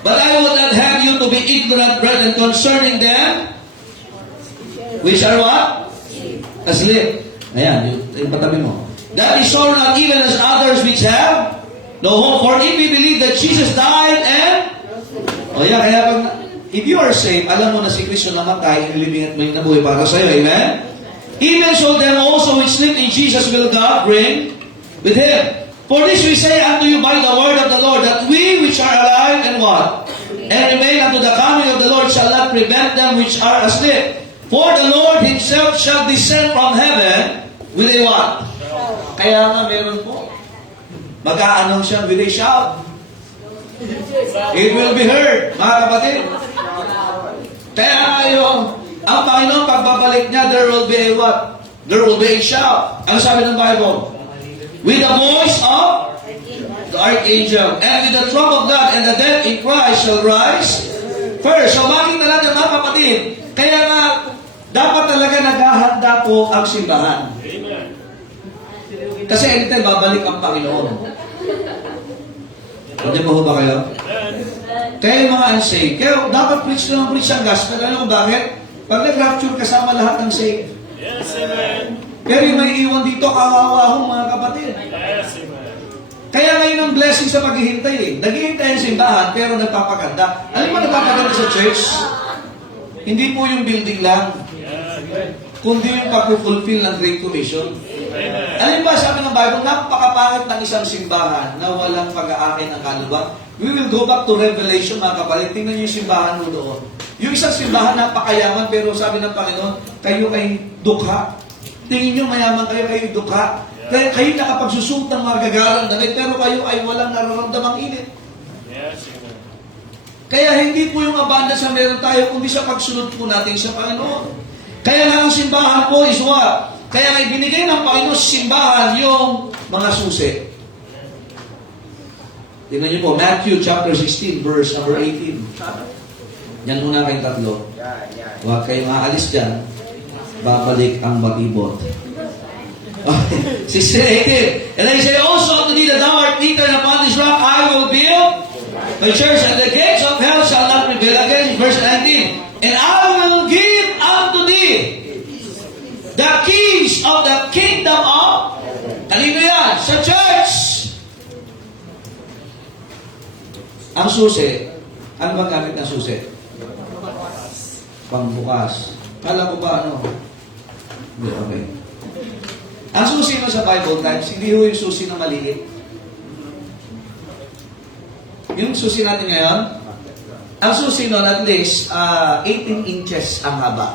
But I would not have you to be ignorant, brethren, concerning them, which are what? Asleep. Ayan, yung patabi mo. That is so not even as others which have no hope. For if we believe that Jesus died and... kaya pag... If you are saved, alam mo na si Kristo namatay, inilibing at may nabuhay para sa'yo. Amen? Even so them also which sleep in Jesus will God bring with Him. For this we say unto you by the word of the Lord, that we which are alive and what? And remain unto the coming of the Lord shall not prevent them which are asleep. For the Lord Himself shall descend from heaven with a what? Kaya nga meron po. Mag-a-announce siya with a shout. It will be heard, mga kapatid. Kaya nga ang Panginoon, pagbabalik niya, there will be a what? There will be a shout. Ano sabi ng Bible? With the voice of the archangel, and with the trump of God, and the dead in Christ shall rise first. So makita natin mga kapatid, kaya nga, dapat talaga naghahanda po ang simbahan. Kasi anytime babalik ang Panginoon. Hindi ba ba kayo? Kaya yung mga unsaved, kaya dapat preach na ng preach ang gospel. Alam mo bakit? Pag nag-rapture, kasama lahat ng saved. Yes, amen. Pero yung may iwan dito, kawawa ho mga kapatid. Yes, amen. Kaya ngayon ang blessing sa paghihintay eh. Naghihintay ang simbahan, pero nagpapaganda. Alam mo nagpapaganda sa church? Hindi po yung building lang, kundi yung pag-fulfill ng Great Commission. Alam ba, sabi ng Bible, napakapangit ng isang simbahan na walang pag-aakin ng kaluluwa. We will go back to Revelation, mga kapatid. Tingnan niyo yung simbahan mo doon. Yung isang simbahan napakayaman, pero sabi ng Panginoon, kayo ay dukha. Tingin niyo mayaman kayo, kayo dukha. Kaya kayo nakapagsusot ng mga gagarang damit, pero kayo ay walang nararamdamang init. Yes, amen. Kaya hindi po yung abundance na meron tayo, kundi sa pagsunod po natin sa Panginoon. Kaya nga ang simbahan po is what? Kaya nga ibinigay ng Panginoon sa simbahan yung mga susi. Tingnan niyo po, Matthew chapter 16, verse number 18. Yan muna kayong tatlo. Huwag kayong aalis dyan. Babalik ang batibot. Okay. 16, 18. And I say also unto thee that thou art Peter, and upon this rock I will build my church, and the gates of hell shall not prevail against. Verse 19. And I will give unto thee the keys of the kingdom of... Kanino yan? Sa church! Ang susi, ano bang gamit ng susi? Pangbukas. Kala ko ba ano? Hindi, okay. Ang susi mo sa Bible times, hindi ho yung susi na maliit. Yung susi natin ngayon, ang susi nun at least 18 inches ang haba.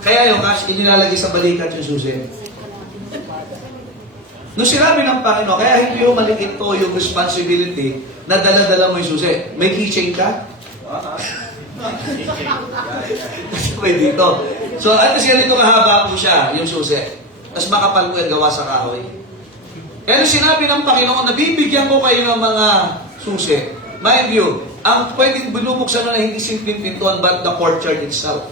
Kaya yung cash, inilalagay sa balikat yung susi. Nung sinabi ng Panginoon, kaya hindi yung maliit to yung responsibility na dala-dala mo yung susi. May keychain ka? Sabay dito. So, at least ganito kahaba po siya, yung susi. Tapos makapal po yan gawa sa kahoy. Kaya nung sinabi ng Panginoon, nabibigyan ko kayo ng mga susi. Mind you, ang pwedeng binubuksan na hindi simpleng pintuan but the courtyard itself.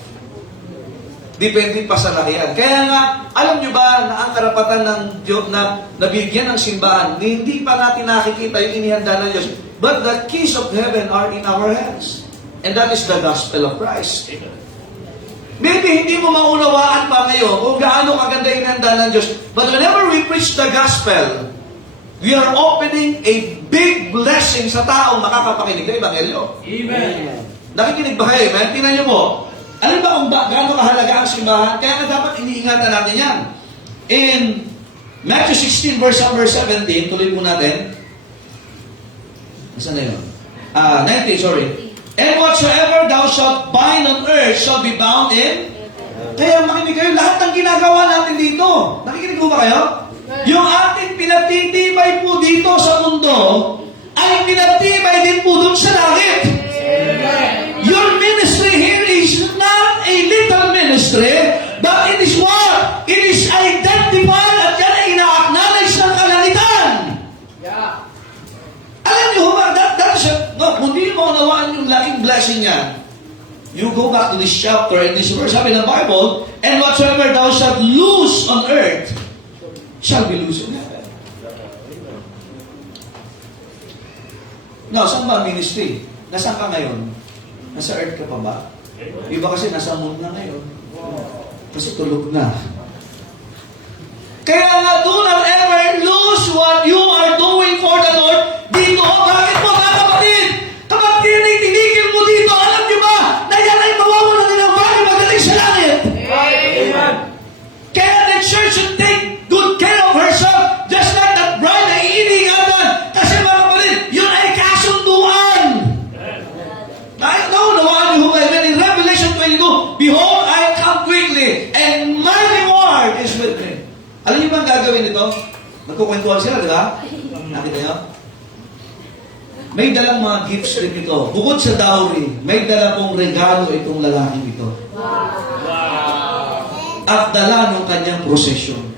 Depende pa sa lakihan. Kaya nga, alam nyo ba na ang karapatan ng Diyos na nabigyan ng simbahan, hindi pa natin nakikita yung inihanda ng Diyos. But the keys of heaven are in our hands. And that is the gospel of Christ. Maybe hindi mo maunawaan pa ngayon kung gaano kaganda inihanda ng Diyos. But whenever we preach the gospel, we are opening a big blessing sa taong makakapakinig ng Ebanghelyo. Amen. Nakikinig ba kayo? Amen? Tingnan nyo po. Alam ba kung gaano kahalaga ang simbahan? Kaya nga dapat iniingatan natin yan. In Matthew 16, verse number 17, tuloy po natin. Saan na yun? 19, sorry. And whatsoever thou shalt bind on earth shall be bound in. Kaya makinig kayo, lahat ng ginagawa natin dito. Nakikinig po ba kayo? Yung ating pinatitibay po dito sa mundo, ay pinatibay din po doon sa langit. Your ministry here is not hindi mo nawaan yung laking blessing niya, you go back to this chapter and this verse, sabi ng Bible, and whatsoever thou shalt loose on earth, shall be loose in heaven. Now, saan ba ang ministry? Nasaan ka ngayon? Nasa earth ka pa ba? Iba kasi nasa moon na ngayon. Kasi tulog na. Kaya nga, do not ever lose what you are doing for the Lord dito. Bakit mo, kapatid? Kapatid, tinigil mo dito. Alam niyo ba na yan ay mawawala din ang bagay magaling sa langit? Amen. Kaya the church should take good care of herself just like that bride na iiningatan. Kasi mga kapatid, yun ay kasunduan. I know the one who in Revelation 22, behold, I come quickly, and my reward is with me. Alam niyo ba ang gagawin nito? Magkukwentuhan sila, di ba? Nakita niyo? May dalang mga gifts rin ito. Bukod sa dowry, may dalang pong regalo itong lalaking ito. At dala ng kanyang prosesyon.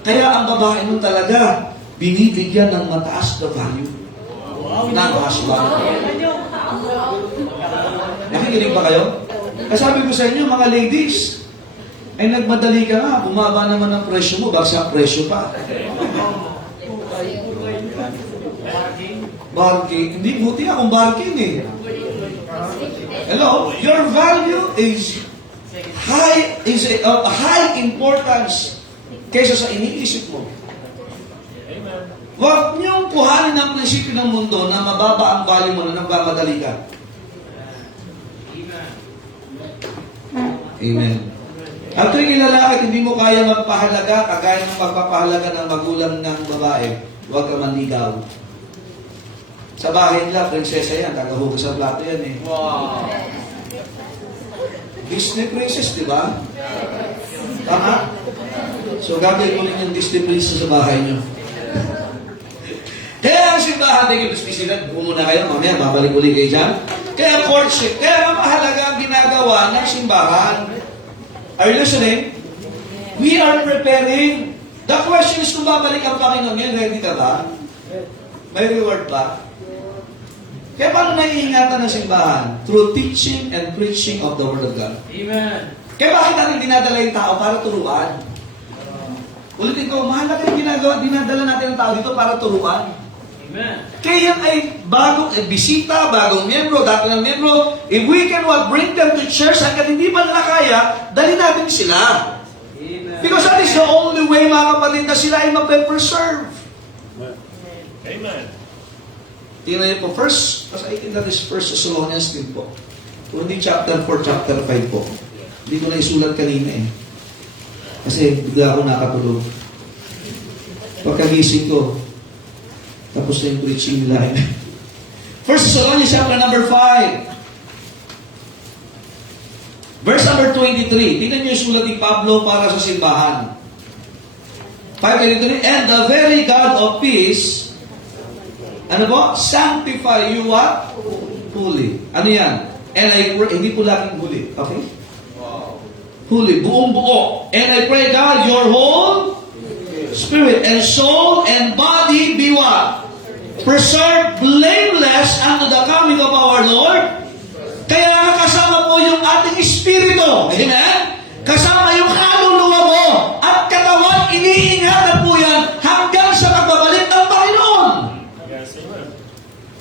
Kaya ang babae nun talaga, binibigyan ng mataas na value ng husband. Nakikinig ba kayo? Kasabi ko sa inyo, mga ladies, ay nagmadali ka nga, bumaba naman ang presyo mo, bagsak presyo pa. Bargain. Hindi, buti nga kung bargain eh. Hello? Your value is of high importance kaysa sa iniisip mo. Huwag niyong kuhanin ang prinsipyo ng mundo na mababa ang value mo na nagmamadali ka. Amen. At tuwing ilalakit, hindi mo kaya magpahalaga, kagaya ng magpapahalaga ng magulang ng babae, huwag ka manligaw. Sa bahay nila, prinsesa yan, tagahugas sa plato yan eh. Wow. Disney princess, di ba? Tama? So, gagawin mo rin yung Disney princess sa bahay nyo. Kaya ang simbahan, thank you, Bismillah, muna kayo, mamaya, babalik ulit kayo dyan. Kaya courtship, kaya mahalaga ang ginagawa ng simbahan. Are you listening? We are preparing. The question is kung babalik ang Panginoon ngayon, ready ka ba? May reward ba? Kaya paano naiingatan ng simbahan? Through teaching and preaching of the Word of God. Amen. Kaya bakit natin dinadala yung tao para turuan? Ulitin ko, mahalaga yung dinadala natin ang tao dito para turuan. Amen. Kaya yan ay bagong bisita, bagong miyembro, dati ng miyembro. If we can bring them to church, hanggang hindi pa nila kaya, dali natin sila. Amen. Because that is the only way, mga kapatid, na sila ay mape-preserve. Amen. Tingnan niyo po, I think that is 1 Thessalonians din po. Kung hindi chapter 4, chapter 5 po. Hindi ko na isulat kanina eh. Kasi bigla ako nakatulog. Pagkagising ko, tapos na yung preaching nila. 1 Thessalonians chapter number 5. Verse number 23. Tingnan niyo yung sulat ni Pablo para sa simbahan. 5:23. And the very God of peace, ano po? Sanctify you what? Fully. Ano yan? And I pray, hindi po laging huli. Okay? Fully. Buong buo. And I pray God, your whole spirit and soul and body be what? Preserved blameless unto the coming of our Lord. Kaya nga kasama po yung ating espiritu. Amen? Kasama yung kaluluwa mo at katawan, iniingatan po yan hanggang sa pagbabalik ng Panginoon. Yes, amen.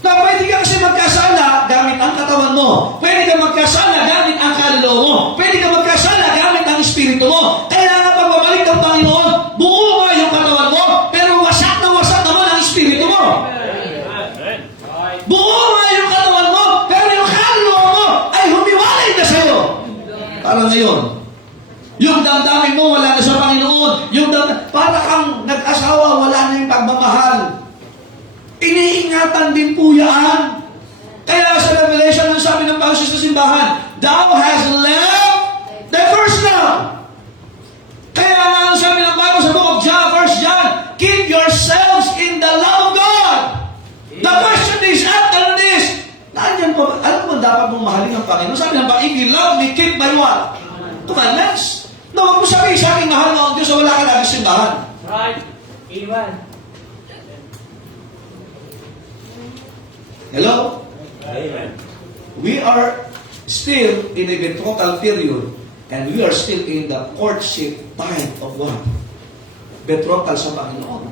Na pwede ka kasi magkasala gamit ang katawan mo. Pwede ka magkasala gamit ang kaluluwa mo. Pwede ka magkasala gamit ang espiritu mo. Kaya nga pagbabalik ng Panginoon, buo nga yung katawan mo, pero wasak na wasak naman ang espiritu mo. Amen. Buo nga yung katawan mo, pero yung kaluluwa mo ay humiwalay na sa'yo. Para ngayon, yung damdamin mo wala na sa Panginoon, para kang nag-asawa, wala na yung pagmamahal. Iniingatan din po yan. Kaya sa Revelation, ang sabi ng Panginoon sa simbahan, thou hast left the first love. Kaya nga ang sabi ng Bible sa book of John, 1 John, keep yourselves in the love of God. The question is, after this, nandyan pa, ano mo dapat mong mahalin ang Panginoon? Sabi ng Panginoon, if you love me, keep my what? Commandments. No, huwag mo sabihin sa akin, mahal na ang Diyos, wala ka lagi simbahan. Right. Amen. Hello? Amen. We are still in a betrothal period and we are still in the courtship time of what? Betrothal sa Panginoon.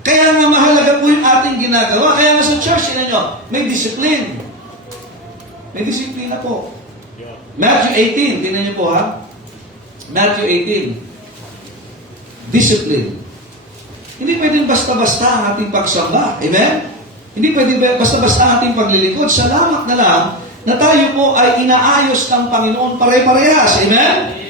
Kaya nga mahalaga po yung ating ginagawa. Kaya nga sa church, yun nyo, may discipline. May disiplina po. Yeah. Matthew 18, tingnan niyo po ha. Matthew 18. Discipline. Hindi pwedeng basta-basta ang ating pagsamba. Amen? Hindi pwedeng basta-basta ang ating paglilingkod. Salamat na lang na tayo po ay inaayos ng Panginoon pare-parehas. Amen?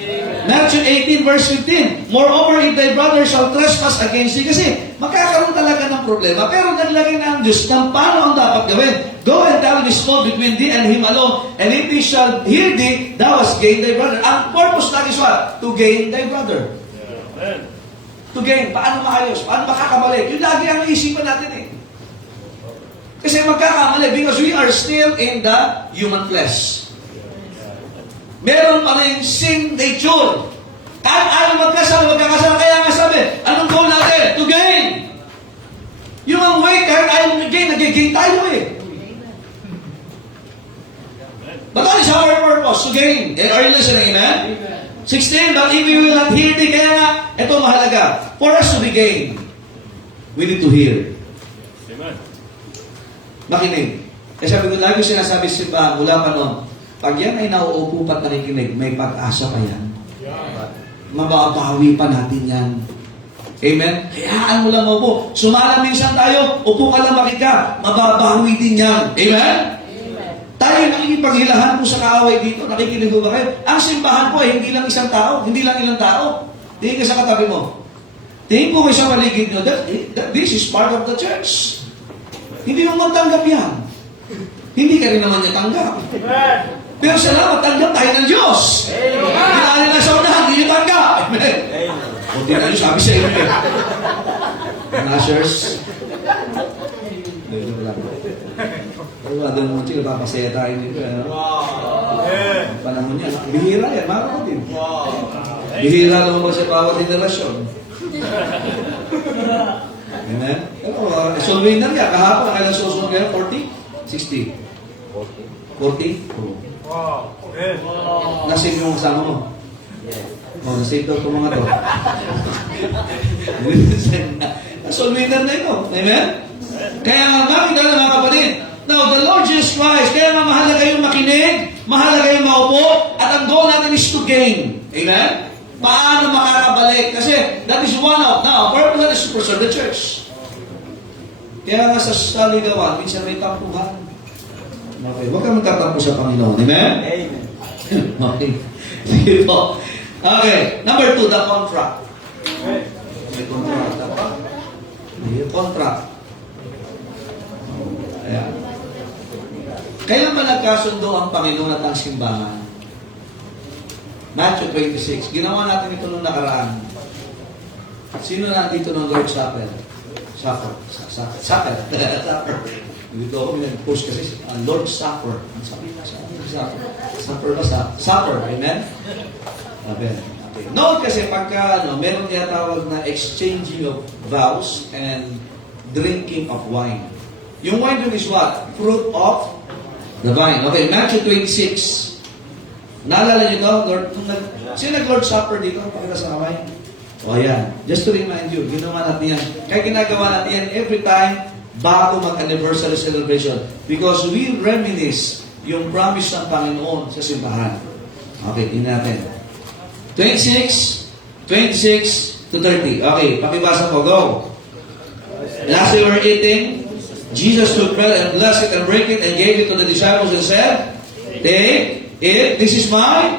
Matthew 18 verse 15. Moreover, if thy brother shall trespass against thee, kasi magkakaroon talaga ng problema. Pero naglagay na ang Diyos ng paano ang dapat gawin. Go and tell this fault between thee and him alone, and if he shall hear thee, thou hast gained thy brother. Ang purpose lang is what? To gain thy brother. Amen. To gain. Paano maayos? Paano makakabalik? Yun lagi ang isipan natin eh. Kasi magkakamali because we are still in the human flesh. Meron pa rin sin nature. Kahit ayaw magkakasama, kaya nga sabi, anong goal natin? To gain. Yung ang way, kahit ayaw mag-gain, nag-gain tayo eh. But that is our purpose, to gain. Are you listening, amen? 16, but if we will not hear thee, kaya nga, ito mahalaga. For us to be gained, we need to hear. Amen. Makinig. Kasi sabi ko, lagi sinasabi sa mula pa noon, pag yan ay nauupo pa't nakikinig, may pag-asa pa yan. Mababawi pa natin yan. Amen? Hayaan mo lang maupo. Sumala minsan tayo, upo ka lang makika, mababawi din yan. Amen? Tayo nakikipaghilahan po sa kaaway dito, nakikinig po ba kayo? Ang simbahan po ay hindi lang isang tao, hindi lang ilang tao. Tingin ka sa katabi mo. Tingin po kayo sa paligid nyo, this is part of the church. Hindi mo magtanggap yan. Hindi ka rin naman niya tanggap. Pero salamat, tanggap tayo ng Diyos. Hinali na sa unahan, hindi niyo tanggap. Amen. O di na nyo, sabi sa inyo eh. Nashers. Dito ko lang. Pero ano naman siya, napapasaya tayo nito. Panahon niya. Bihira yan, mga kapatid. Bihira naman ba sa bawat generasyon. Amen? Pero, solving na niya. Kahapon, kailan susunod kayo? 40? 60? 40? Wow. Okay. Nasave yung kasama mo? Oh, nasave daw itong mga to. Soul winner na ito. Amen? Kaya nga, makita na mga kapatid. Now, the Lord Jesus Christ, kaya nga mahalaga yung makinig, mahalaga yung maupo, at ang goal natin is to gain. Amen? Paano makakabalik? Kasi that is one of, now, purpose is to preserve the church. Kaya nga sa saligawan, minsan may tampuhan. Okay, huwag kang magtatampo sa Panginoon. Amen? Amen. Okay. Sige po. Okay. Number 2, the contract. May contract. May contract. Ayan. Kailan ba nagkasundo ang Panginoon at ang simbahan? Matthew 26. Ginawa natin ito nung nakaraan. Sino nandito ng Lord's Supper? Supper. Supper. Dito ako nag-post kasi Lord's Supper. Ang sabi na sa Supper. Supper ba sa? Supper. Amen? Amen. Okay. Noon kasi pagka meron tinatawag na exchanging of vows and drinking of wine. Yung wine dun is what? Fruit of the vine. Okay, Matthew 26. Naalala niyo ito? Sino nag-Lord's Supper dito? Pakita sa kamay. O yan. Just to remind you, ginawa natin yan. Kaya ginagawa natin yan every time bago mag-anniversary celebration. Because we reminisce yung promise ng Panginoon sa simbahan. Okay, tingnan natin. 26 to 30. Okay, pakibasa po. Go. And as they were eating, Jesus took bread and blessed it and broke it and gave it to the disciples and said, take it, this is my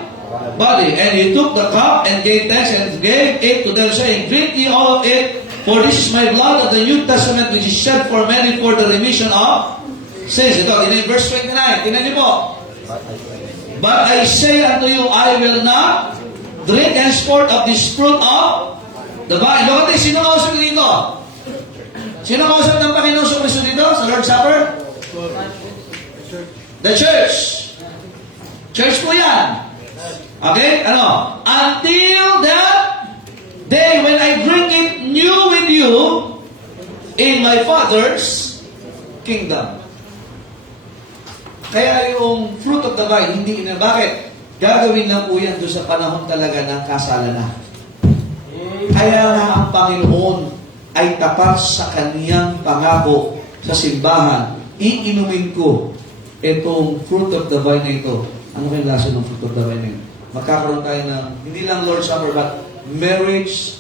body. And he took the cup and gave thanks and gave it to them, saying, drink ye all of it, for this is my blood of the New Testament, which is shed for many for the remission of sins. Ito, in verse 29, tingnan niyo po. But I say unto you, I will not drink henceforth of this fruit of the vine. Look at this, sino kausap dito? Sino kausap ng Panginoon sa Kristo dito sa Lord's Supper? The church. Church po yan. Okay? Ano? Until that day when I drink it new with you in my Father's kingdom. Kaya yung fruit of the vine, hindi ina. Bakit? Gagawin lang po yan doon sa panahon talaga ng kasalan na. Kaya nga ang Panginoon ay tapat sa kaniyang pangako sa simbahan. Iinumin ko itong fruit of the vine na ito. Ano kayong lasa ng fruit of the vine na ito? Magkakaroon tayo ng, hindi lang Lord's Supper, but marriage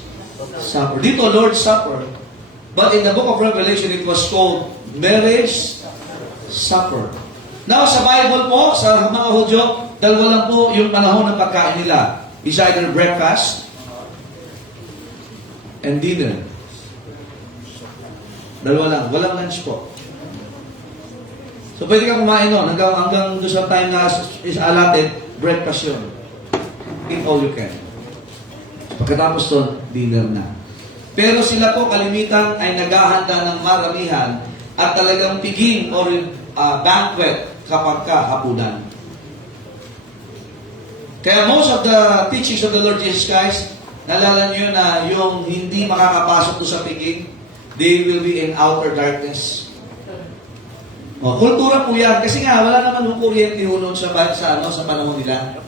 supper. Dito, Lord's Supper. But in the book of Revelation, it was called marriage supper. Now, sa Bible po, sa mga Hudyo, dalawa lang po yung panahon ng pagkain nila. It's either breakfast and dinner. Dalawa lang. Walang lunch po. So, pwede ka kumain nun. Hanggang doon sa time na is allotted, breakfast yun. Eat all you can. Pagkatapos doon, dinner na. Pero sila po, kalimitan ay naghahanda ng maramihan at talagang piging or banquet kapag hapunan. Kaya most of the teachings of the Lord Jesus Christ, nalala niyo na yung hindi makakapasok to sa piging, they will be in outer darkness. Kultura po yan. Kasi nga, wala naman yung kuryente noon sa panahon nila.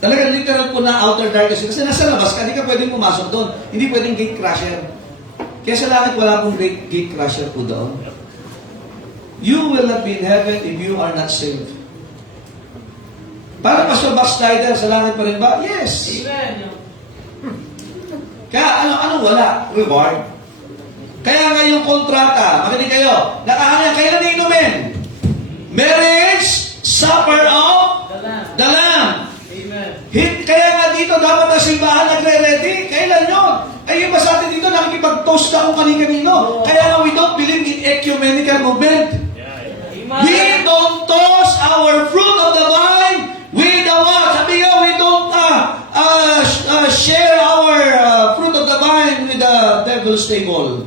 Talagang literal po na outer darkness. Kasi nasa labas ka, hindi ka pwedeng pumasok doon. Hindi pwedeng gate crusher. Kaya sa langit, wala pong gate crusher po doon. You will not be in heaven if you are not saved. Para Pastor backslider, sa langit pa rin ba? Yes. Amen. Kaya ano wala? Reward. Kaya nga yung kontrata, makinig kayo, nakahangyan kayo na inumin. Marriage, supper of the Lamb. Amen. Kaya nga dito, dapat ang simbahan nagre-ready. Kailan yun? Ay, iba sa atin dito, nakikipag-toast na kung kani-kanino. Kaya nga, we don't believe in ecumenical movement. Amen. We don't toast our fruit of the vine with the what? Sabi nga, we don't share our fruit of the vine with the devil's table.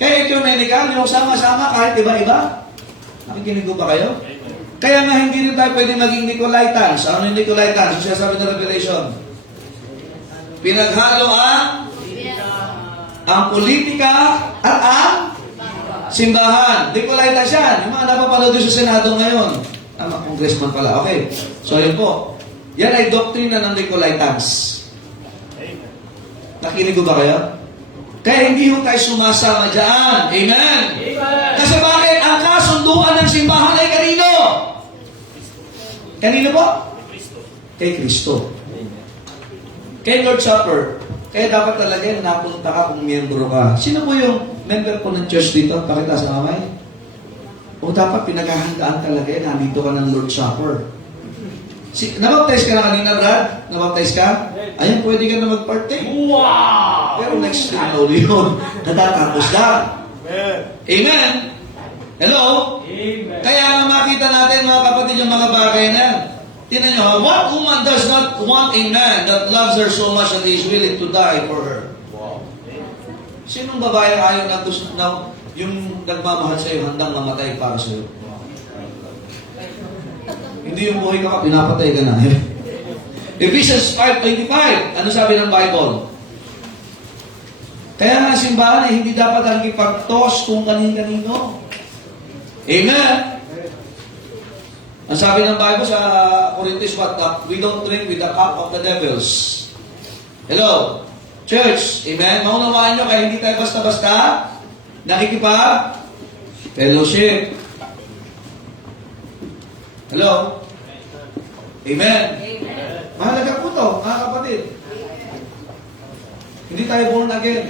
Kaya ecumenical, yung sama-sama kahit iba-iba. Nakikinig ko ba kayo? Kaya nga hindi rin tayo pwede maging Nicolaitans. Ano yung Nicolaitans? Yung sinasabi ng Revelation. Pinaghalo ang politika at ang simbahan. Nicolaitans yan. Yung mga napapanood sa Senado ngayon. Congressman pala. Okay. So yun po. Yan ay doktrina ng Nicolaitans. Nakinig ko ba kayo? Kaya hindi ho tayo sumasama dyan. Amen? Amen. Kasi bakit? Ang kasunduan ng simbahan ay kanino? Kanino po? Kay Kristo. Kay Lord Supper. Kaya dapat talaga yung napunta ka kung miyembro ka. Sino po yung member po ng church dito? Pakita sa kamay. O dapat pinaghahandaan talaga yan. Nandito ka ng Lord Supper. Nabaptize ka na kanina, Brad? Nabaptize ka? Ayun, pwede ka na mag-partake. Wow! Pero next thing na uli yun, natatapos lang. Amen? Hello? Amen. Kaya nga makita natin, mga kapatid, yung mga bagay na yan. Tingnan nyo, what woman does not want a man that loves her so much that he is willing to die for her? Wow. Sinong babae ayaw na gusto na yung nagmamahal sa'yo, handang mamatay para sa'yo? Hindi yung buhay ka, pinapatay ka na. Ephesians 5:25, ano sabi ng Bible? Kaya nga simbahan ay hindi dapat ang ipagtos kung kanin-kanino. Amen? Ang sabi ng Bible sa Corinthians, we don't drink with the cup of the devils. Hello? Church, amen? Maunawaan nyo kaya hindi tayo basta-basta nakikipag fellowship. Hello? Amen? Mahalaga po ito, mga kapatid. Hindi tayo born again.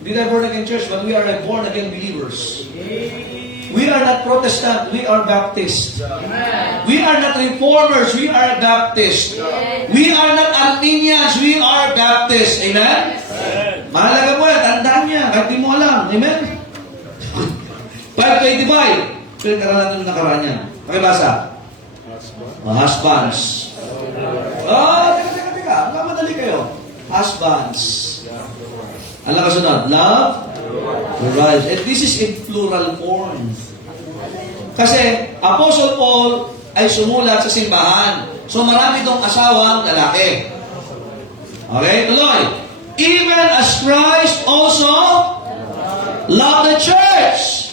Hindi tayo born again church, but we are born again believers. We are not Protestant, we are Baptist. We are not Reformers, we are Baptist. We are not Armenians, we are Baptist. Amen? Mahalaga po yan, tandaan niya, kahit di mo alam. Amen? 5:25. Pinag-aralan ng nakaraan niya. Pakibasa. Husbands. Teka. Magkamadali kayo. Husbands. Ang nakasunod, love your wives. And this is in plural form. Kasi, Apostle Paul ay sumulat sa simbahan. So, marami itong asawang lalaki. Okay, tuloy. Even as Christ also loved the church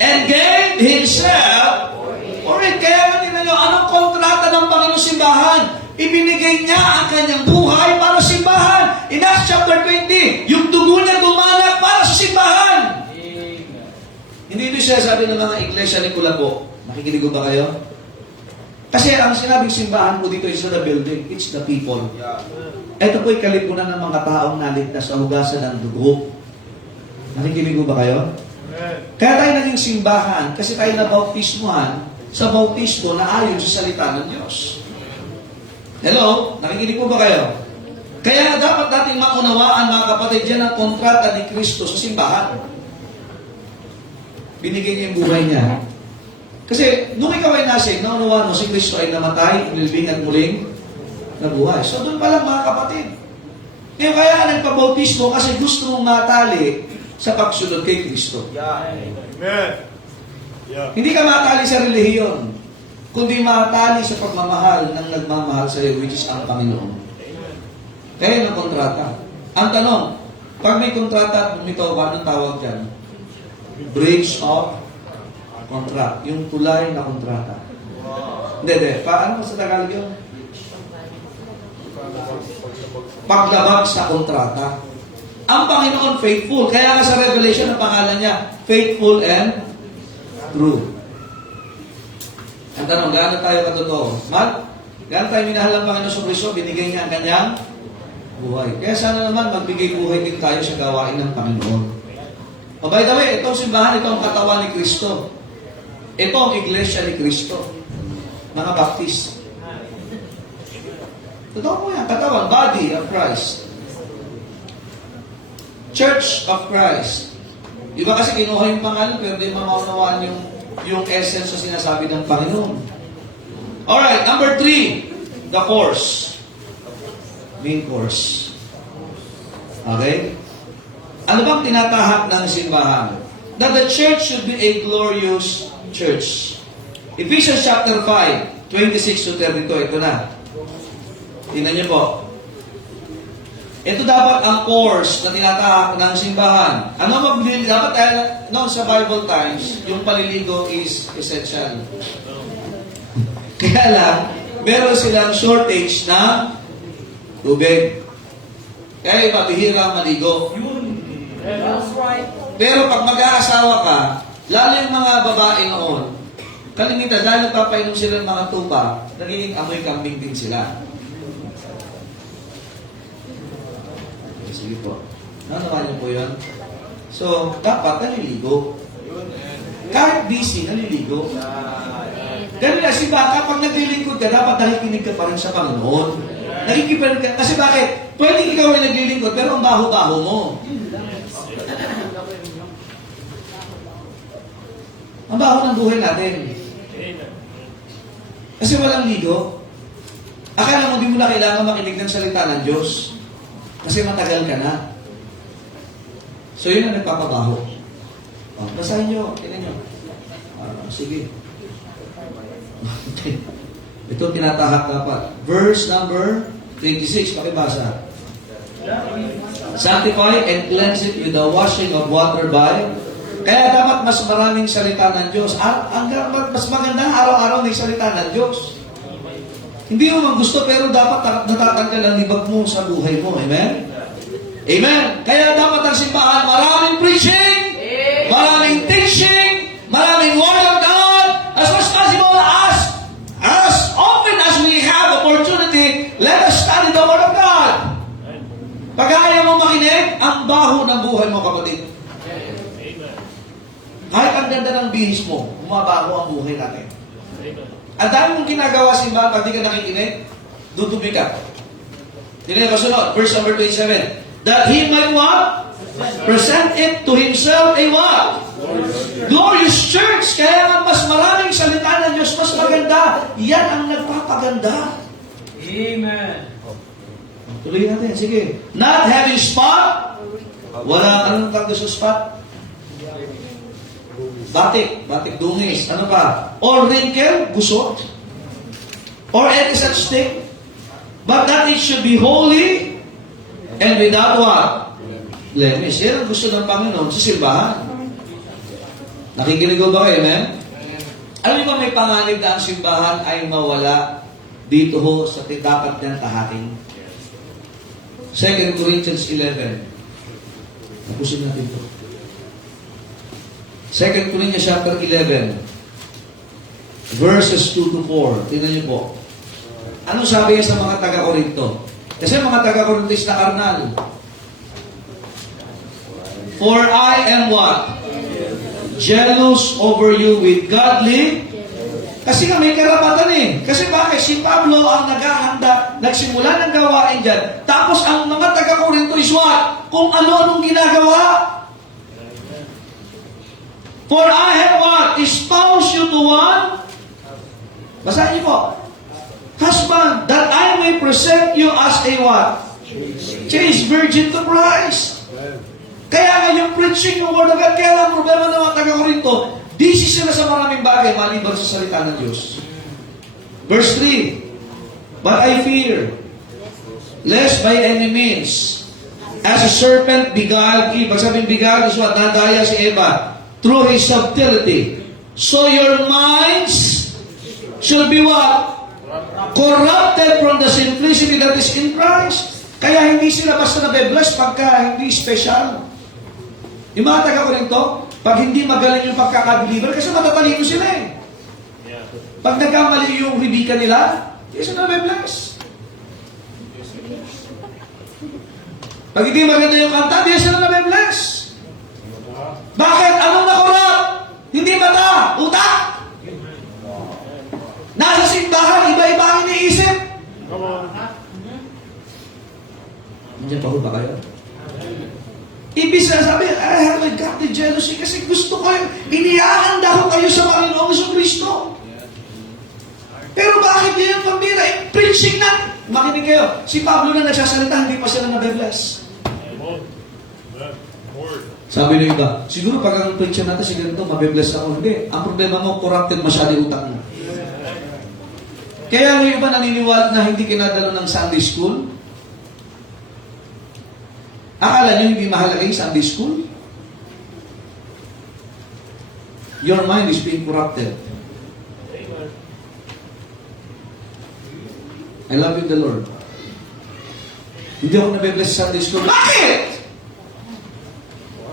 and gave Himself for Bakit? Kaya nga tingnan nyo, anong kontrata ng Panginoon simbahan? Ibinigay niya ang kanyang buhay para sa simbahan. In Acts chapter 20, yung dugo niya gumanak para sa simbahan. Amen. Hindi ito siya sabi ng mga iglesia ni Kulapo. Nakikinig ko ba kayo? Kasi ang sinabing simbahan po dito is not the building, it's the people. Ito po'y kalipunan ng mga taong naligtas sa hugasan ng dugo. Nakikinig ko ba kayo? Amen. Kaya tayo naging simbahan kasi tayo nabautismuhan sa bautismo na ayon sa salita ng Diyos. Hello? Nakikinig po ba kayo? Kaya dapat nating maunawaan, mga kapatid, yan ang kontrata ni Kristo sa simbahan. Binigay niya yung buhay niya. Kasi nung ikaw ay nasa, naunawaan mo, si Kristo ay namatay, nilibing at muling nabuhay. So doon pa lang, mga kapatid. Ngayon kaya ka nagpabautismo kasi gusto mong matali sa pagsunod kay Kristo. Amen. Yeah. Hindi ka matali sa relihiyon, kundi matali sa pagmamahal ng nagmamahal sa iyo, which is ang Panginoon. Kaya yung kontrata. Ang tanong, pag may kontrata nito, anong tawag dyan? Breach of contract. Yung tulay na kontrata. Hindi. Paano sa Tagalog yun? Paglabag sa kontrata. Ang Panginoon faithful. Kaya nga sa Revelation, ang pangalan niya, faithful and true. Ang tanong, gaano tayo katotoo? Gaano tayo minahal ang Panginoon sa Kristo? Binigay niya ang kanyang buhay. Kaya sana naman magbigay buhay din tayo sa gawain ng Panginoon. O by the way, itong simbahan, ito ang katawan ni Kristo. Ito ang iglesia ni Kristo. Mga Baptist. Totoo po yan, katawan, body of Christ. Church of Christ. Iba kasi kinuha yung pangalan, pero di mamaunawaan yung essence sa sinasabi ng Panginoon. Alright, number 3, the course. Main course. Okay? Ano bang tinatahak ng simbahan? That the church should be a glorious church. Ephesians chapter 5, 26 to 32. Ito na. Tingnan niyo po. Ito dapat ang course na tinatahak ng simbahan. Ano dapat noon sa Bible times, yung paliligo is essential. Kaya lang, meron silang shortage na tubig. Kaya iba, bihira maligo. That's right. Pero pag mag-aasawa ka, lalo yung mga babae noon, kalimitan, dahil nagpapainom sila ng mga tupa, nagiging amoy kambing din sila. Sige po. Nanawa niyo po yun? So, dapat naliligo. Kahit busy, naliligo. Ganun na, si baka, pag naglilingkod ka, dapat nakikinig ka pa rin sa Panginoon. Nakikinig ka. Kasi bakit? Pwede ikaw ay naglilingkod, pero ang baho-baho mo. Ang baho ng buhay natin. Kasi walang ligo. Akala mo, di mo na kailangan makinig ng salita ng Diyos. Kasi matagal ka na. So, yun ang nagpapabaho. Basahin nyo. Tingnan nyo. Sige. Ito tinatahak dapat. Verse number 26. Pakibasa. Sanctify and cleanse it with the washing of water by. Kaya dapat mas maraming salita ng Diyos. Mas maganda araw-araw may salita ng Diyos. Hindi mo man gusto, pero dapat natatanggal ang libag mo sa buhay mo. Amen? Amen? Kaya dapat ang simbahan, maraming preaching, maraming teaching, maraming word of God, as much as possible, as often as we have opportunity, let us study the word of God. Pag ayaw mo makinig, ang baho ng buhay mo, kapatid. Kahit ang ganda ng bihis mo, bumabaho ang buhay natin. Ang dami mong ginagawa simbahan, pag di ka nakikinig, dutubi ka. Tingnan ko sunod, verse number 27. That He might what? Present it to Himself a what? Glorious church. Kaya nga mas maraming salita ng Diyos, mas maganda. Yan ang nagpapaganda. Amen. Tuloy natin, sige. Not having spot. Wala, anong tawag sa spot? Batik dungis, ano pa? Or wrinkle, gusot. Or any such thing. But that it should be holy and without what? Blemish. Yan ang gusto ng Panginoon sa simbahan. Nakikinig ko ba kayo, amen? Alam niyo ba may panganib na ang simbahan ay mawala dito ho sa dapat niyang tahaking? 2 Corinthians 11. Tapusin natin ito. 2 Corinthians chapter 11. Verses 2 to 4. Tingnan niyo po. Anong sabi niya sa mga taga-Korinto? Kasi mga taga-Korintis na karnal. For I am what? Jealous over you with godly. Kasi nga may karapatan eh. Kasi bakit? Si Pablo ang naghahanda, nagsimula ng gawain dyan. Tapos ang mga taga-Korinto is what? Kung ano-anong ginagawa. For I have what? Espoused you to one. Basahin niyo po. Husband, that I may present you as a what? Chaste virgin to Christ. Kaya nga yung preaching ng Word of God, kaya lang problema ng mga taga-Korinto, busy sila sa maraming bagay maliban sa salita ng Diyos. Verse 3, But I fear, lest by any means, as a serpent beguiled Eve, pag sabing beguiled is what? Nadaya si Eva, through his subtlety. So your minds shall be what? Corrupted from the simplicity that is in Christ. Kaya hindi sila basta nabe-bless pagka hindi special. Yung mga taga-Korinto, pag hindi magaling yung pagkakadeliver, kasi matatalino sila eh. Pag nagkamali yung ribika nila, hindi sila nabe-bless. Pag hindi maganda yung kanta, hindi sila nabe-bless. Bakit? Anong nakurap? Hindi mata, utak. Nasa simbahan, iba-iba ang iniisip. Come on. Nandiyan pa ba kayo? Ibig sabi, I have a godly jealousy kasi gusto ko yung inihahanda ko kayo sa Panginoong Jesucristo. Pero bakit yun pambira? Preaching na! Makinig kayo, si Pablo na nagsasalita, hindi pa sila nabe-bless. Sabi ng iba, siguro pag ang preacher natin si ganito, mabe-bless ako. Hindi. Ang problema mo, corrupted masyado yung utak mo. Kaya ngayon ba naniniwala na hindi kinadalo ng Sunday school? Akala nyo hindi mahalaga yung Sunday school? Your mind is being corrupted. I love you the Lord. Hindi ako nabe-bless sa Sunday school. Bakit?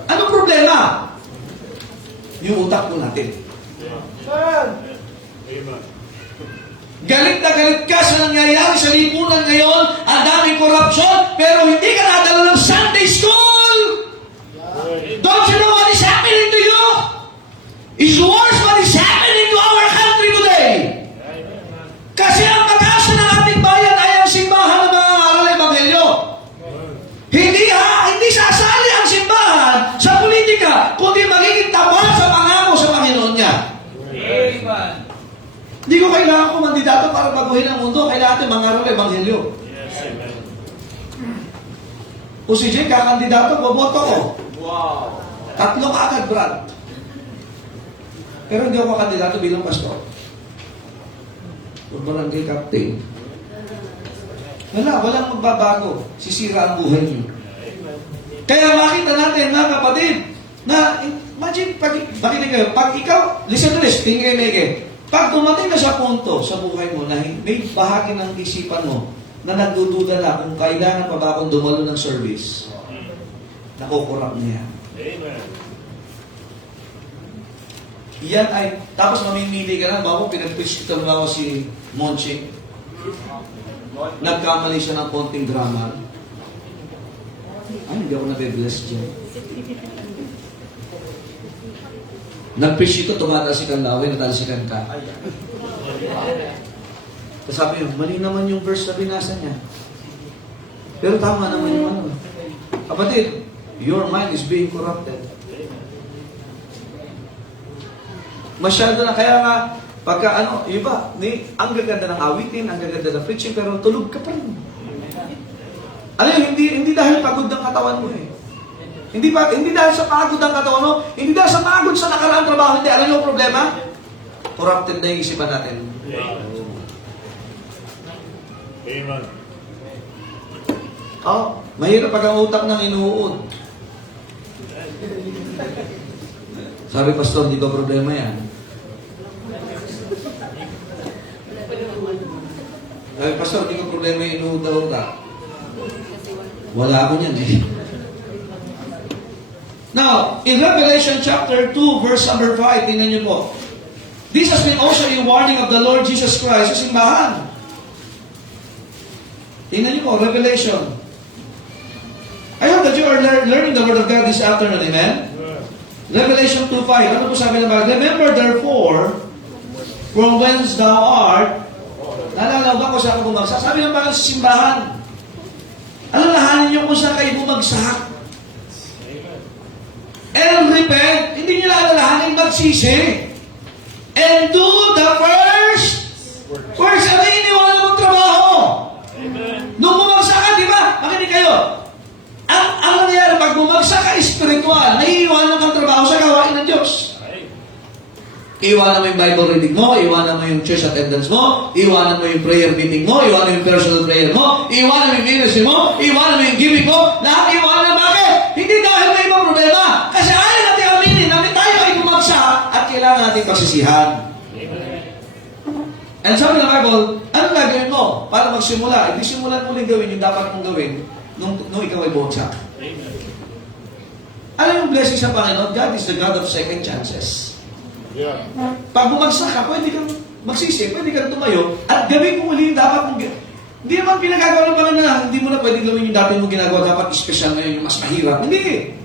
Anong problema? Yung utak po natin. Amen. Galit na galit ka sa nangyayari sa lipunan ngayon, ang daming corruption, pero hindi ka nadala ng Sunday school! Don't you know what is happening to you? It's worse what is happening to our country today. Kasi ang pag-asa ng ating bayan ay ang simbahan ng mga aral Ebanghelyo. Hindi sasali ang simbahan sa politika, kundi magiging tapat sa pangako sa Panginoon niya. Amen. Hindi ko kailangan kumandidato para baguhin ang mundo. Kailangan natin mangaral Ebanghelyo. Kung si Jay kakandidato, boboto ko. Wow. 3 ka agad, Brad. Pero hindi ako kandidato bilang pastor. O barangay captain. Walang magbabago. Sisira ang buhay niyo. Kaya makita natin, mga kapatid, na, imagine, makinig kayo, pag ikaw, listen to this, tingin kayo, pag dumating na sa punto sa buhay mo na may bahagi ng isipan mo na nagdududa na kung kailangan pa ba akong dumalo ng service, nakukurap niya. Amen. Yan ay, tapos mamimili ka na, bago pinag-pitch ito na ako si Monching. Nagkamali siya ng konting grammar. Ay, hindi ako nabe-bless dyan. Nag-pitch ito, tumatasikan na ako, natalsikan ka. Tapos sabi niyo, mali naman yung verse na binasa niya. Pero tama naman yung ano. Kapatid, your mind is being corrupted. Masyado na, kaya nga, pagka ano, iba, ang gaganda ng awitin, ang gaganda ng preaching, pero tulog ka pa rin. Ano yun, hindi dahil pagod ng katawan mo eh. Hindi dahil sa pagod ng katawan mo, hindi dahil sa pagod sa nakaraang trabaho, hindi. Ano yung problema? Corrupted na yung isipan natin. Amen. Oh, mahirap pag ang utak ng inuud. Sabi, Pastor, hindi ba problema yan? Ay, Pastor, hindi ko problema yung inuuta-uta. Wala ako niyan eh. Now, in Revelation chapter 2, verse number 5, tingnan niyo po. This has been also a warning of the Lord Jesus Christ sa simbahan. Tingnan niyo po, Revelation. I hope that you are learning the Word of God this afternoon, amen? Revelation 2:5. Ano po sabi ng Bible? Remember therefore, from whence thou art, naalala ba kung saan ka bumagsak? Sabi ng Bible sa simbahan. Alalahanin niyo kung saan kayo bumagsak. And repent, hindi niyo na alalahanin, magsisi. And do the first, ano yung iniwanan mong trabaho? Nung bumagsak ka, di ba? Makinig kayo. Ang nangyayari, pag bumagsak ka espiritual, naiiwanan kang trabaho sa gawain ng Diyos. Iwanan mo yung Bible reading mo, iwanan mo yung church attendance mo, iwanan mo yung prayer meeting mo, iwanan mo yung personal prayer mo, iwanan mo yung ministry mo, iwanan mo yung giving mo, lahat iwanan. Bakit? Hindi dahil may ibang problema. Kasi ayaw natin aminin namin tayo ay bumagsak at kailangan natin pagsisihan. And sabi ng Bible, ano gagawin mo para magsimula? Hindi simulan mo ulit gawin yung dapat mong gawin nung ikaw ay bumagsak. Alam yung blessing sa Panginoon? God is the God of second chances. Yeah. Pag bumagsak ka, pwede kang magsisi, pwede kang tumayo, at gawin mo muli yung dapat mong hindi naman pinagagawa ng Panginoon na hindi mo na pwede gawin yung dati mong ginagawa, dapat special ngayon yung mas mahirap. Hindi.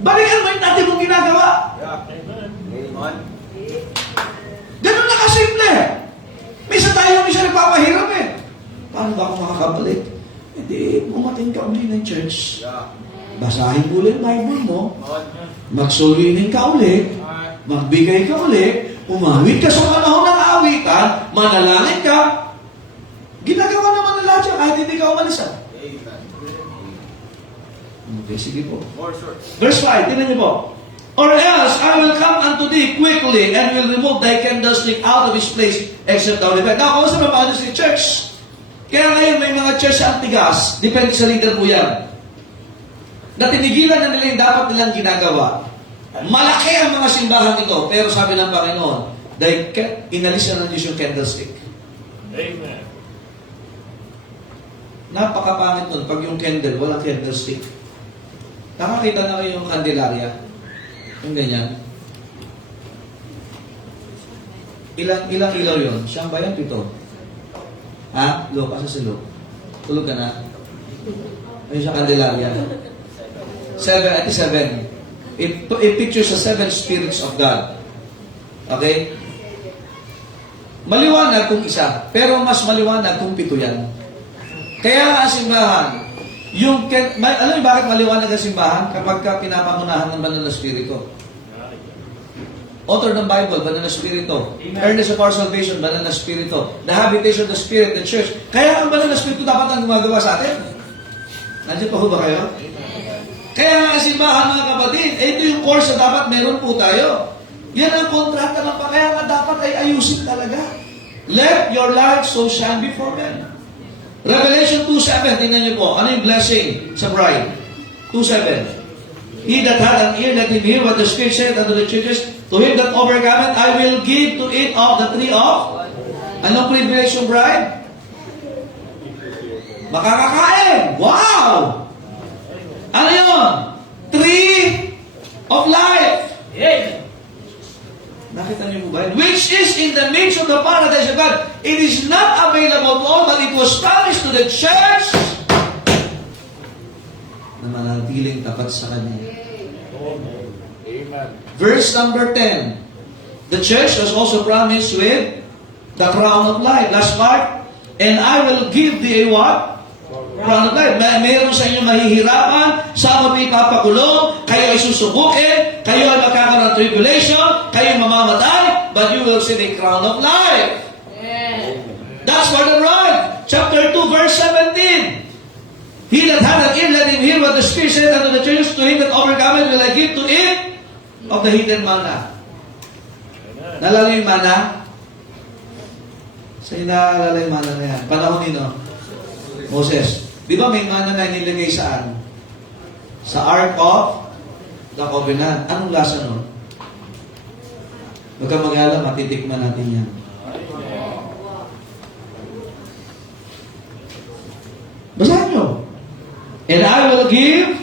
Balikan mo yung dati mong ginagawa. Amen. Ganun na kasimple. Minsan tayo nagpapahirap eh. Paano ba ako makakabalik? Hindi, bumating ka uli ng church. Basahin mo ulit yung Bible mo. Magsulinin ka ulit. Magbigay ka ulit. Umawit ka sa panahon ng awitan. Manalangin ka. Ginagawa naman na lahat yan kahit hindi ka umalisan. Okay, sige po. Verse 5, tingnan niyo po. Or else I will come unto thee quickly and will remove thy candlestick out of his place except thou repent. Now, kamusta ba paano si church? Kaya ngayon may mga church ang tigas. Depende sa leader po yan. Na tinigilan na nila yung dapat nilang ginagawa. Malaki ang mga simbahan ito. Pero sabi ng Panginoon, dahil inalis na ng Diyos yung candlestick. Amen. Napakapangit nun pag yung candle, walang candlestick. Nakakita na kayo yung Candelaria. Yung ganyan. Ilang ilaw yun? Siyang ba yan? 7. Ha? Lo, asa si Lo? Tulog ka na? Ayun siya Candelaria. 7. It pictures the 7 spirits of God. Okay? Maliwanag kung isa, pero mas maliwanag kung 7 yan. Kaya nga ang simbahan, alam niyo bakit maliwanag ang simbahan? Kapag ka pinapangunahan ng banal na spirito. Author ng Bible, banal na spirito. Earnest of our salvation, banal na spirito. The habitation of the Spirit, the church. Kaya ang banal na spirito dapat ang gumagawa sa atin. Nandiyan pa ho ba kayo? Kaya nga ang simbahan, mga kapatid, ito yung course na dapat meron po tayo. Yan ang kontrata ng kaya nga dapat ay ayusin talaga. Let your light so shine before men. Revelation 2:7, tingnan niyo po, ano yung blessing sa bride? 2:7. He that had an ear, let him hear what the Spirit said unto the churches. To him that overcometh, I will give to eat of the tree of... Anong privilege yung bride? Makakakain! Wow! Ano yun? Tree of life! Nakita niyo po ba? Which is in the midst of the paradise of God. It is not available to all, but it was promised to the church na manatiling tapat sa Kanya. Amen. Verse number 10. The church was also promised with the crown of life. Last part. And I will give thee a what? Crown of life. Mayroon sa inyo mahihirapan, sa may papakulong, kayo ay susubukin, kayo ay magkakaroon ng tribulation, kayo mamamatay, but you will see the crown of life. That's for the bride. Chapter 2, verse 17. He that hath an ear, let him hear what the Spirit saith unto the churches. To him that overcometh will I give to eat of the hidden manna. Nalala yung manna? Sa'yo naalala yung manna na yan? Panahon nino? Moses. Di ba may manna na nilagay saan? Sa Ark of the Covenant. Anong lasa nun? Huwag kang mag-alala, matitikman natin yan. will give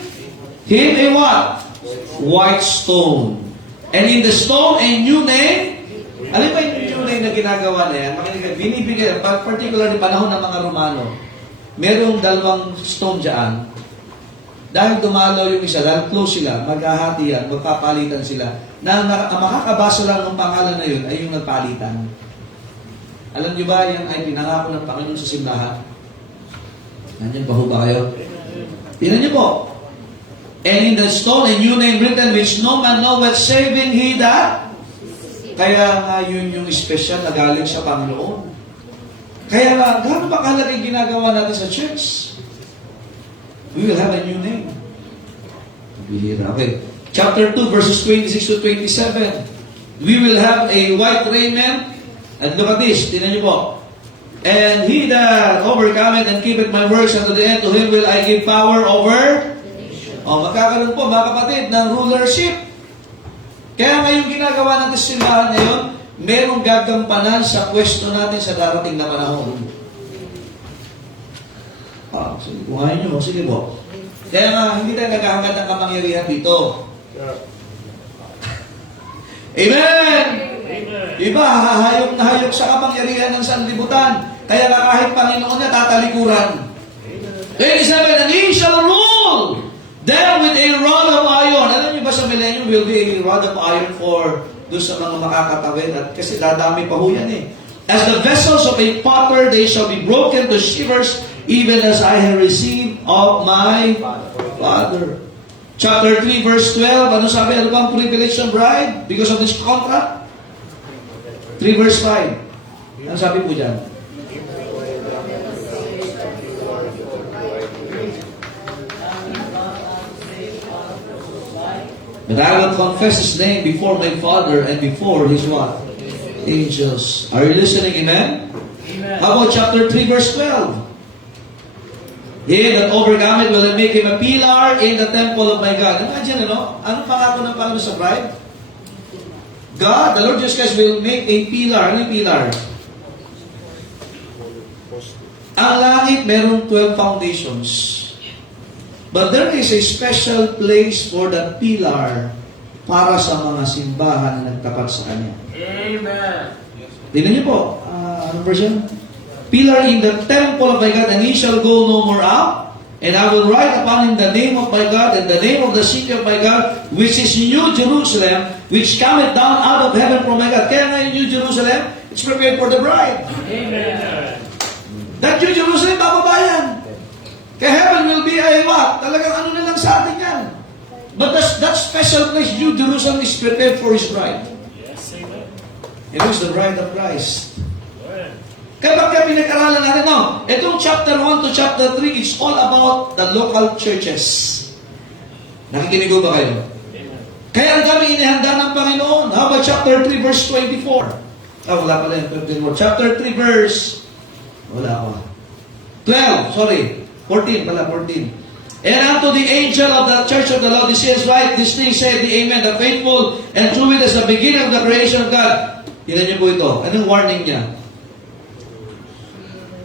him a what? White stone. And in the stone, a new name. Alam ba yung new name na ginagawa na yan? Binibigay, particularly panahon ng mga Romano, merong dalawang stone dyan. Dahil dumalaw yung isa, dahil close sila, maghahati yan, magpapalitan sila. Na ang makakabasa lang ng pangalan na yun ay yung nagpalitan. Alam niyo ba, yan ay pinangako ng Panginoon sa simbahan? Nandiyan ba ho ba kayo? Tingnan niyo po. And in the stone, a new name written, which no man knoweth, saving he that. Kaya nga yun yung special na galing sa Panginoon. Kaya nga, gaano ba kahalaga yung ginagawa natin sa church? We will have a new name. Bihira. Okay. Chapter 2, verses 26 to 27. We will have a white raiment. And look at this. Tingnan niyo po. And he that overcometh and keepeth my works unto the end, to him will I give power over. Magkakaroon po, mga kapatid, ng rulership. Kaya ngayon ginagawa natin sa simbahan ngayon, merong gagampanan sa pwesto natin sa darating na panahon. Sige, kuhain nyo. Sige po. Kaya nga, hindi tayo naghahangad ng kapangyarihan dito. Amen! Amen. Iba, hahayok na hayok sa kapangyarihan ng sanlibutan. Kaya nga kahit Panginoon niya, tatalikuran. 27, and he shall rule them with a rod of iron. Alam niyo ba sa millennium will be a rod of iron for doon sa mga makakatawid? At kasi dadami pa ho yan eh. As the vessels of a potter, they shall be broken to shivers, even as I have received of my Father. Chapter 3, verse 12, ano sabi? Ano bang privilege ng bride? Because of this contract? 3 verse 5. Ano sabi po dyan? But I will confess His name before my Father and before His what? Angels. Are you listening? Amen? Amen. How about chapter 3, verse 12? He that overcometh will I make him a pillar in the temple of my God. Imagine, anong pangako ng Panginoon sa bride? God, the Lord Jesus Christ will make a pillar. Ano yung pillar? Ang langit, merong 12 foundations. But there is a special place for the pillar para sa mga simbahan na nagtapat sa Kanya. Amen. Tingnan niyo po. Anong version? Pillar in the temple of my God, and he shall go no more out. And I will write upon him the name of my God, and the name of the city of my God, which is New Jerusalem, which cometh down out of heaven from my God. Kaya nga yung New Jerusalem, it's prepared for the bride. Amen. That New Jerusalem, bababayan. Kaya heaven will be a what? Talagang ano na lang sa atin yan. But that special place, New Jerusalem, is prepared for His bride. Yes, amen. It is the bride of Christ. Amen. Kaya bakit pinag-aralan natin, no? Itong chapter 1 to chapter 3, it's all about the local churches. Nakikinig ba kayo? Amen. Kaya ang kami inihanda ng Panginoon. How about chapter 3, verse 24? Wala pala yung 24. Chapter 3, verse... Wala ako. 12, sorry. 14 pala, 14. And unto the angel of the church of the Laodiceans write, this thing said the Amen, the faithful and true witness, the beginning of the creation of God. Tignan niyo po ito. Anong warning niya?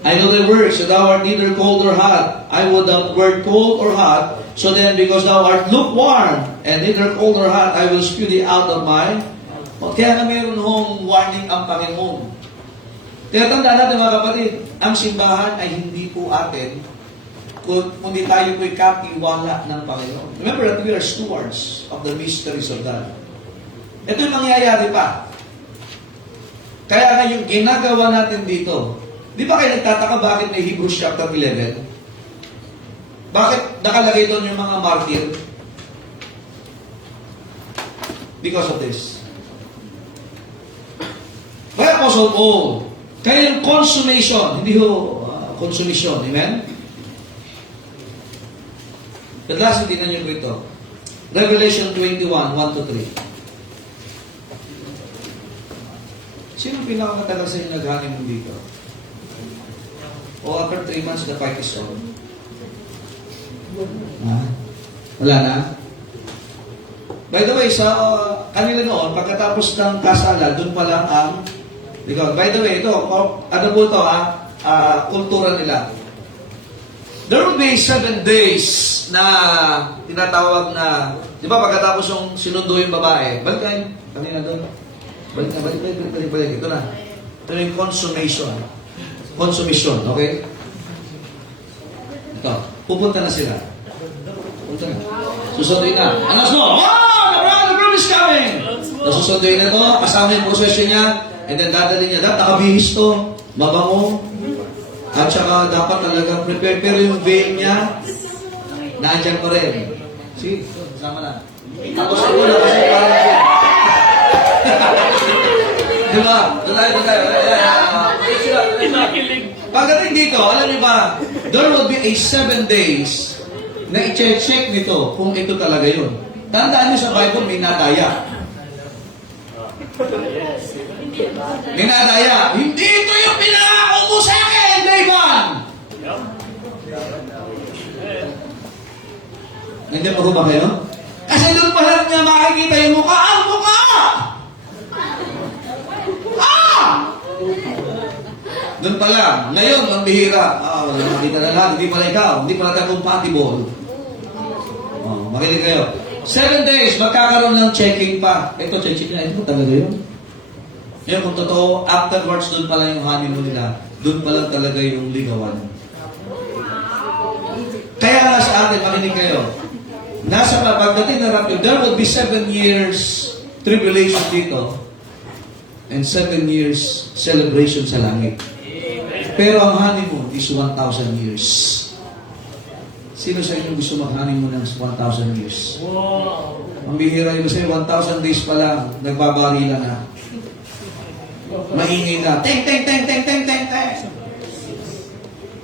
I know thy works, that thou art neither cold or hot. I would not word cold or hot. So then, because thou art lukewarm, and neither cold or hot, I will spew thee out of my mouth. Kaya na meron hong warning ang Panginoon. Kaya tandaan natin mga kapatid, ang simbahan ay hindi po atin, kundi tayo po'y katiwala ng Panginoon. Remember that we are stewards of the mysteries of God. Ito yung mangyayari pa. Kaya nga yung ginagawa natin dito, di ba kayo nagtataka bakit may Hebrews chapter 11? Bakit nakalagay doon yung mga martyr? Because of this. By Apostle Paul, kaya yung consummation, hindi ho consummation, amen? But last, tingnan niyo po ito. Revelation 21, 1 to 3. Sino pinakamatagal sa inyo nag-honeymoon dito? O after 3 months, the fight is over? Wala na? By the way, sa kanila noon, pagkatapos ng kasalan, doon pa lang ang... By the way, ito, ano po ito, kultura nila. There will be 7 days na tinatawag na, di ba pagkatapos yung sinundo yung babae, balik kayo, kanina doon. Balik. Ito na. Ito yung consummation. Consummation, okay? Ito, pupunta na sila. Pupunta na. Susunduin na. Anas mo, wow! The groom is coming! Susunduin na ito, kasama yung procession niya, and then dadalhin niya. Dapat nakabihis to, mabango, at saka dapat talaga prepare. Pero yung veil niya, nandiyan ko rin. Sige, sama na. Tapos ako na kasi parang diba? Doon tayo. Pagdating dito, alam niyo ba, there will be a 7 days na i-check nito kung ito talaga yun. Tandaan niyo sa Bible, may nadaya. May nadaya. Hindi ito yung pinangako mo sa akin, Laban! Hindi mo ba kayo? Kasi doon pa lang niya makikita yung mukha. Ang mukha! Doon pa lang. Ngayon, ang bihira. Nakita na lang. Hindi pala ikaw. Hindi pala tayo compatible. Makinig kayo. 7 days, magkakaroon ng checking pa. Ito, check na. Ito talaga yun. Ngayon, kung totoo, afterwards, doon pa lang yung honeymoon nila. Doon pa lang talaga yung ligawan. Kaya nga sa atin, makinig kayo. Nasa pagdating na rapture, there will be 7 years tribulation dito and 7 years celebration sa langit. Pero ang honeymoon is 1,000 years. Sino sa inyo gusto mag-honeymoon ng 1,000 years? Wow. Ang bihira yung kasi 1,000 days pa lang, nagbabarila na. Maingay na. Teng.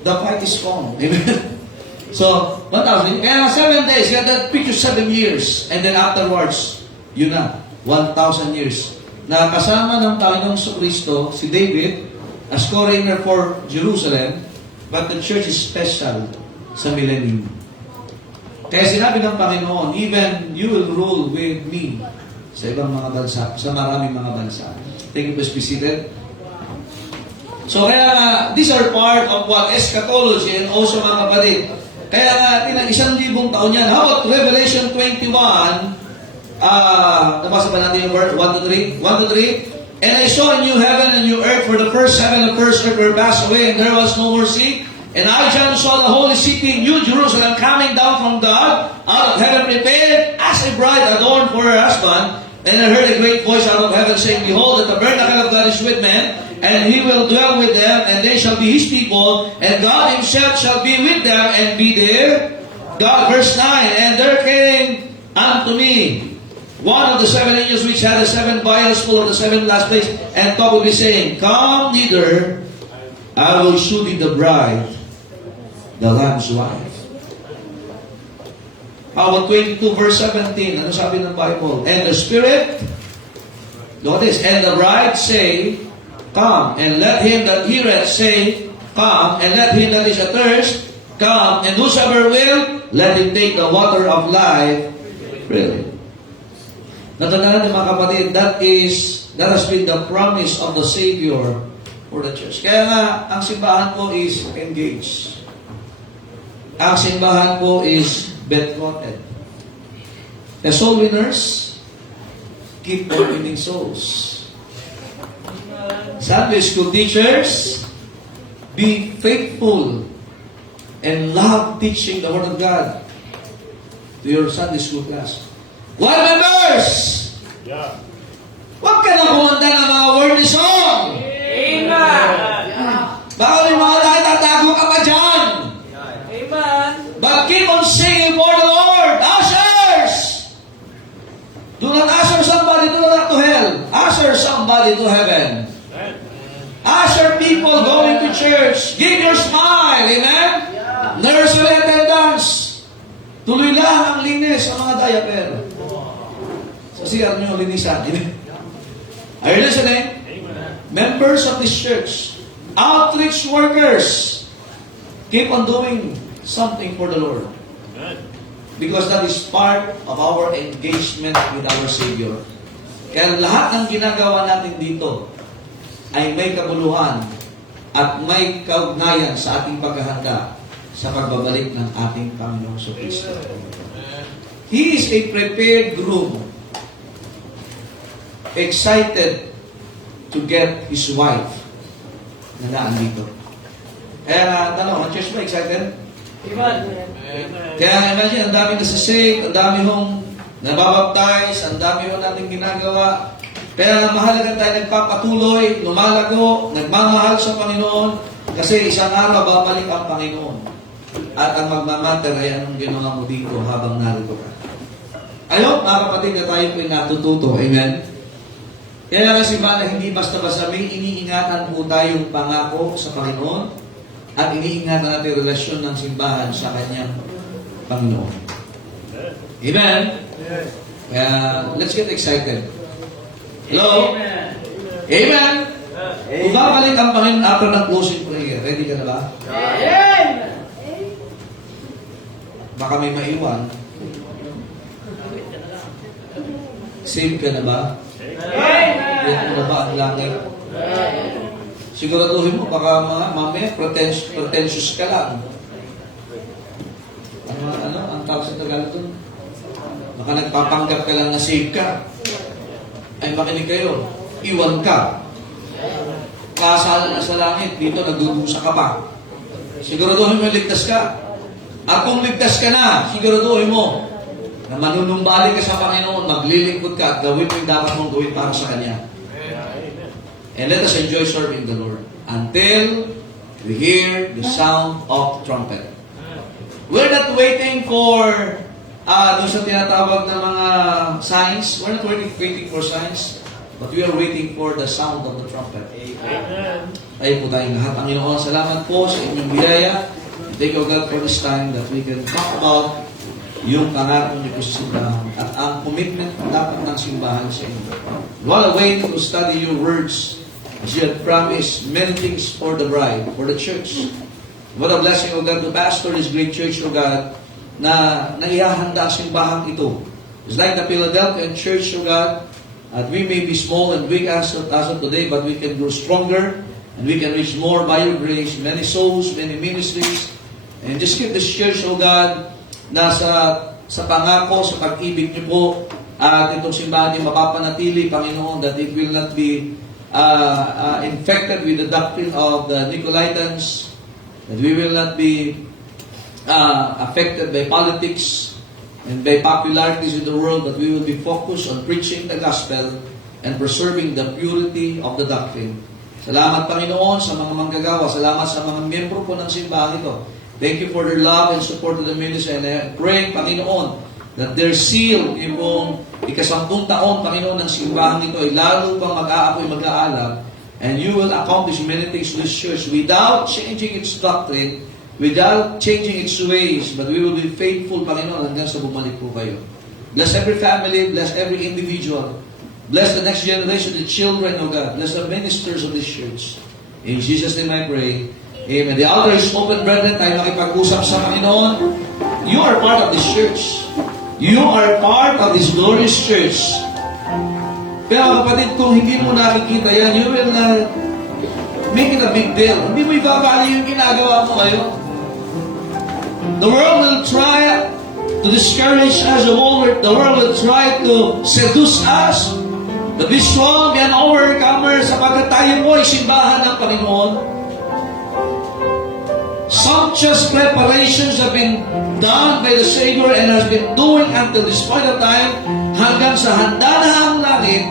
The fight is on. Amen? So, 1,000. Kaya 7 days, kaya that picture 7 years. And then afterwards, yun na, 1,000 years. Na kasama ng Panginoong Kristo, si David, as co-reigner for Jerusalem, but the church is special sa millennium. Kaya sinabi ng Panginoon, even you will rule with me sa ibang mga bansa, sa maraming mga bansa. Thank you, please be seated. So kaya these are part of what eschatology and also mga kapatid. Kaya nga, 1,000 taon yan. How about Revelation 21? Nabasa ba natin yung word? 1 to 3? 1 to 3? And I saw a new heaven and new earth, for the first heaven and the first earth were passed away, and there was no more sea. And I, John, saw the holy city, New Jerusalem, coming down from God, out of heaven, prepared as a bride adorned for her husband. And I heard a great voice out of heaven saying, Behold, the tabernacle of God is with men, and He will dwell with them, and they shall be His people, and God Himself shall be with them and be their God. Verse 9, and there came unto me one of the 7 angels which had the 7 vials full of the 7 last plagues, and talked with me, saying, Come hither, I will shew thee the bride, the Lamb's wife. How about 22 verse 17? Ano sabi ng Bible? And the Spirit, notice, and the bride say, Come, and let him that heareth say, Come, and let him that is athirst come, and whosoever will, let him take the water of life freely. Natandaan niyo mga kapatid, that has been the promise of the Savior for the church. Kaya nga, ang simbahan po is engaged. Ang simbahan po is betrothed. The soul winners keep on winning souls. Sunday school teachers, be faithful and love teaching the Word of God to your Sunday school class. Choir members! Yeah. Huwag ka na kumanta ng mga worldly song! Amen. Baka may mga tatago ka pa dyan! Amen. But keep on singing for the Lord! Ushers! Do not usher somebody to hell. Usher somebody to heaven. Usher people going to church. Give your smile. Amen? Nursery attendance. Tuloy lang ang linis sa mga diaper. Sa CR nyo, linisan. Are you listening? Members of this church, outreach workers, keep on doing something for the Lord. Because that is part of our engagement with our Savior. Kaya lahat ng ginagawa natin dito ay may kabuluhan at may kaugnayan sa ating paghahanda sa pagbabalik ng ating Panginoong Kristo. He is a prepared groom, excited to get his wife na naandito. Kaya tanong, ang church ba excited? Amen. Kaya imagine, ang dami nasasave, ang dami hong nababaptize, ang dami hong natin ginagawa. Kaya mahalaga tayo nagpapatuloy, lumalago, nagmamahal sa Panginoon, kasi isang araw babalik ang Panginoon. At ang magmamatter ay anong ginawa mo dito habang narito ka. Ayaw, mga kapatid, na tayo po'y natututo. Amen? Kaya nga si Bala, hindi basta-basta may iniingatan po tayong pangako sa Panginoon at iniingatan natin relasyon ng simbahan sa Kanyang Panginoon. Amen? Kaya, let's get excited. Hello? Amen? Kung babalik ang Panginoon after ng closing prayer, ready ka na ba? Baka may maiwan. Save ka na ba? Yan mo na ba ang langit? Siguraduhin mo, baka mamaya pretentious ka lang. Ang tawag sa Tagalog doon? Baka nagpapanggap ka lang na save ka. Ay makinig kayo, iwan ka. Kasal na sa langit, dito nagdudusa ka pa. Siguraduhin mo ligtas ka. At kung ligtas ka na, siguraduhin mo na manunumbalik ka sa Panginoon, maglilingkod ka at gawin mo yung dapat mong gawin para sa Kanya. And let us enjoy serving the Lord until we hear the sound of the trumpet. We're not waiting for doon sa tinatawag ng mga signs. We're not waiting for signs, but we are waiting for the sound of the trumpet. Amen. Tayo po tayong lahat. Panginoon, salamat po sa inyong biyaya. Thank you, God, for this time that we can talk about yung pangako niyo po sa simbahan at ang commitment dapat ng simbahan sa inyo. While waiting to study your words, as you have promised many things for the bride, for the church. What a blessing, O God, to pastor this great church, O God, na naihahanda ang simbahan ito. It's like the Philadelphia Church, O God, that we may be small and weak as of today, but we can grow stronger and we can reach more by your grace, many souls, many ministries. And just keep this church, O God, na sa pangako, sa pag-ibig niyo po, at itong simbahan niyo mapapanatili, Panginoon, that it will not be infected with the doctrine of the Nicolaitans, that we will not be affected by politics and by popularities in the world, but we will be focused on preaching the gospel and preserving the purity of the doctrine. Salamat, Panginoon, sa mga manggagawa. Salamat sa mga miyembro po ng simbahan ito. Thank you for their love and support to the ministry. And I pray, Panginoon, that their seal, yung 10 taon, Panginoon, ng simbahan ito ay lalo pang mag-aapoy, mag-aalab. And you will accomplish many things to this church without changing its doctrine, without changing its ways, but we will be faithful, Panginoon, hanggang sa bumalik po kayo. Bless every family, bless every individual. Bless the next generation, the children, O God. Bless the ministers of this church. In Jesus' name I pray. Amen. The altar is open, brethren. Tayo makipag-usap sa Panginoon. You are part of this church. You are part of this glorious church. Pero kapatid, kung hindi mo nakikita yan, you will make it a big deal. Hindi mo ibabali yung ginagawa mo ngayon. The world will try to discourage us. The world will try to seduce us. To be strong and overcomer sapagkat tayo po ay simbahan ng Panginoon. Sumptuous preparations have been done by the Savior and has been doing until this point of time hanggang sa handa na ang langit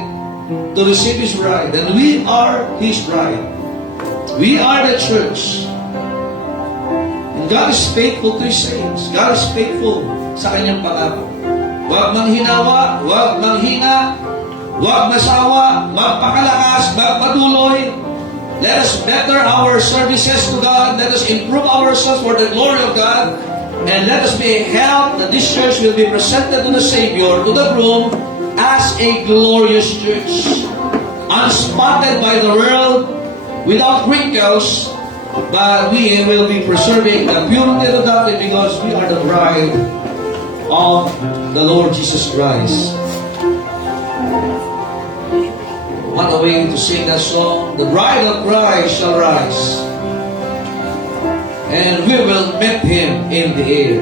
to receive His bride. And we are His bride. We are the church. And God is faithful to His saints. God is faithful sa Kanyang pangako. Huwag manghinawa, huwag manghina, huwag masawa, magpakalakas, magpatuloy. Let us better our services to God. Let us improve ourselves for the glory of God. And let us be helped that this church will be presented to the Savior, to the groom, as a glorious church. Unspotted by the world, without wrinkles, but we will be preserving the purity of the doctrine because we are the bride of the Lord Jesus Christ. What a way to sing that song. The bride of Christ shall rise. and we will meet Him in the air.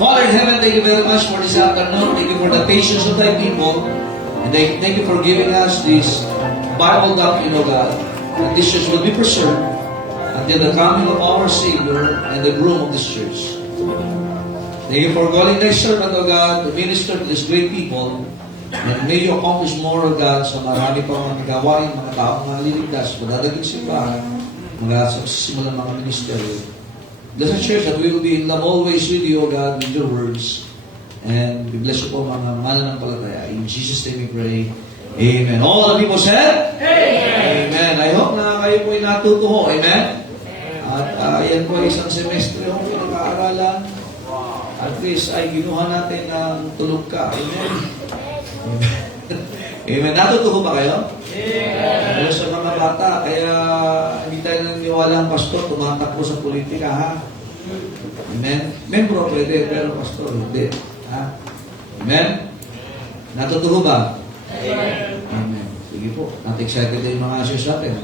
Father in heaven, thank you very much for this afternoon. Thank you for the patience of thy people. And thank you for giving us this Bible doctrine, O God. That this church will be preserved until the coming of our Savior and the groom of this church. Thank you for calling thy servant, O God, to minister to these great people. And may you accomplish more, O God, sa marami pang mga gawain, mga taong mga liligtas, madadaging simbahan, mga simulan mga ministeryo. Bless the church that we will be in love always with you, O God, with your words. And we bless you po mga mananampalataya. In Jesus' name we pray. Amen. All the people said? Amen. Amen. I hope na kayo po ay natutuho. Amen. At yan po ay isang semestre yung pinag-aaralan. At least ay ginuha natin ng tulog ka. Amen. Amen. Natutuho ba kayo? Amen. Sa mga bata, kaya hindi tayo naniniwala ang pastor, tumatakbo sa politika, ha? Amen. Membro pwede, pero pastor, hindi. Ha? Amen? Natutuho ba? Amen. Amen. Sige po. Not-excited na yung mga ashes natin.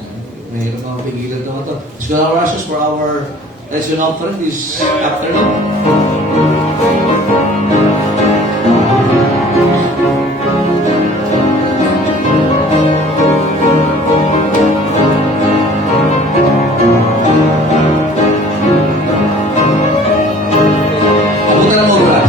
Mahirap mga pigilan naman ito. Let's go our ashes for our lesson offering this afternoon. Abutan mo, Brad.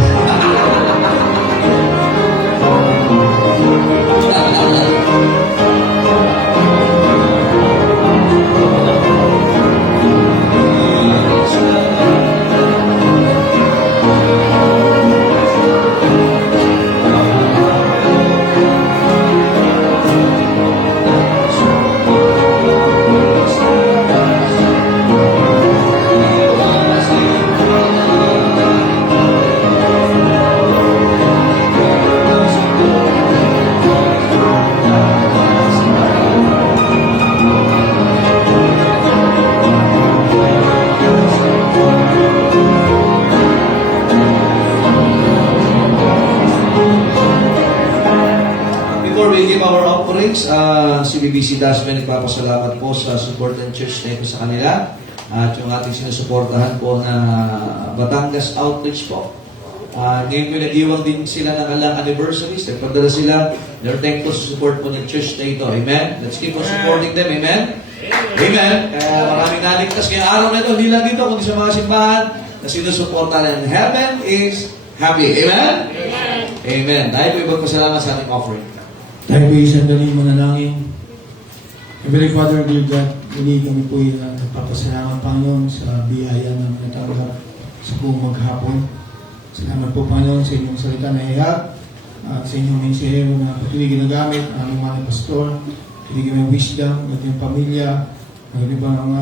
Before we give our offerings, si BBC Dasman nagpapasalamat po sa support ng church na ito sa kanila. At yung ating sinusuportahan po na Batangas Outreach po. Ngayon po nag-iwang din sila ng alang anniversaries. Nagpadala sila. They're thankful sa support po ng church na ito. Amen? Let's keep on supporting them. Amen? Amen? Maraming naligtas. Kaya araw na ito, hindi lang dito, kundi sa mga simbahan na sinusuportahan. And heaven is happy. Amen? Amen. Dahil po ipagpasalamat sa ating offering. Tayo po isang daling manalangin. Heavenly Father, dear God, muli kami po nagpapasalamat, Panginoon, sa biyaya na natanggap sa buong maghapon. Salamat po, Panginoon, sa inyong salita na iyak, sa inyong mensahero na patuloy ginagamit, ang aming mga pastor, patuloy kami wisdom, at yung pamilya, ang ibang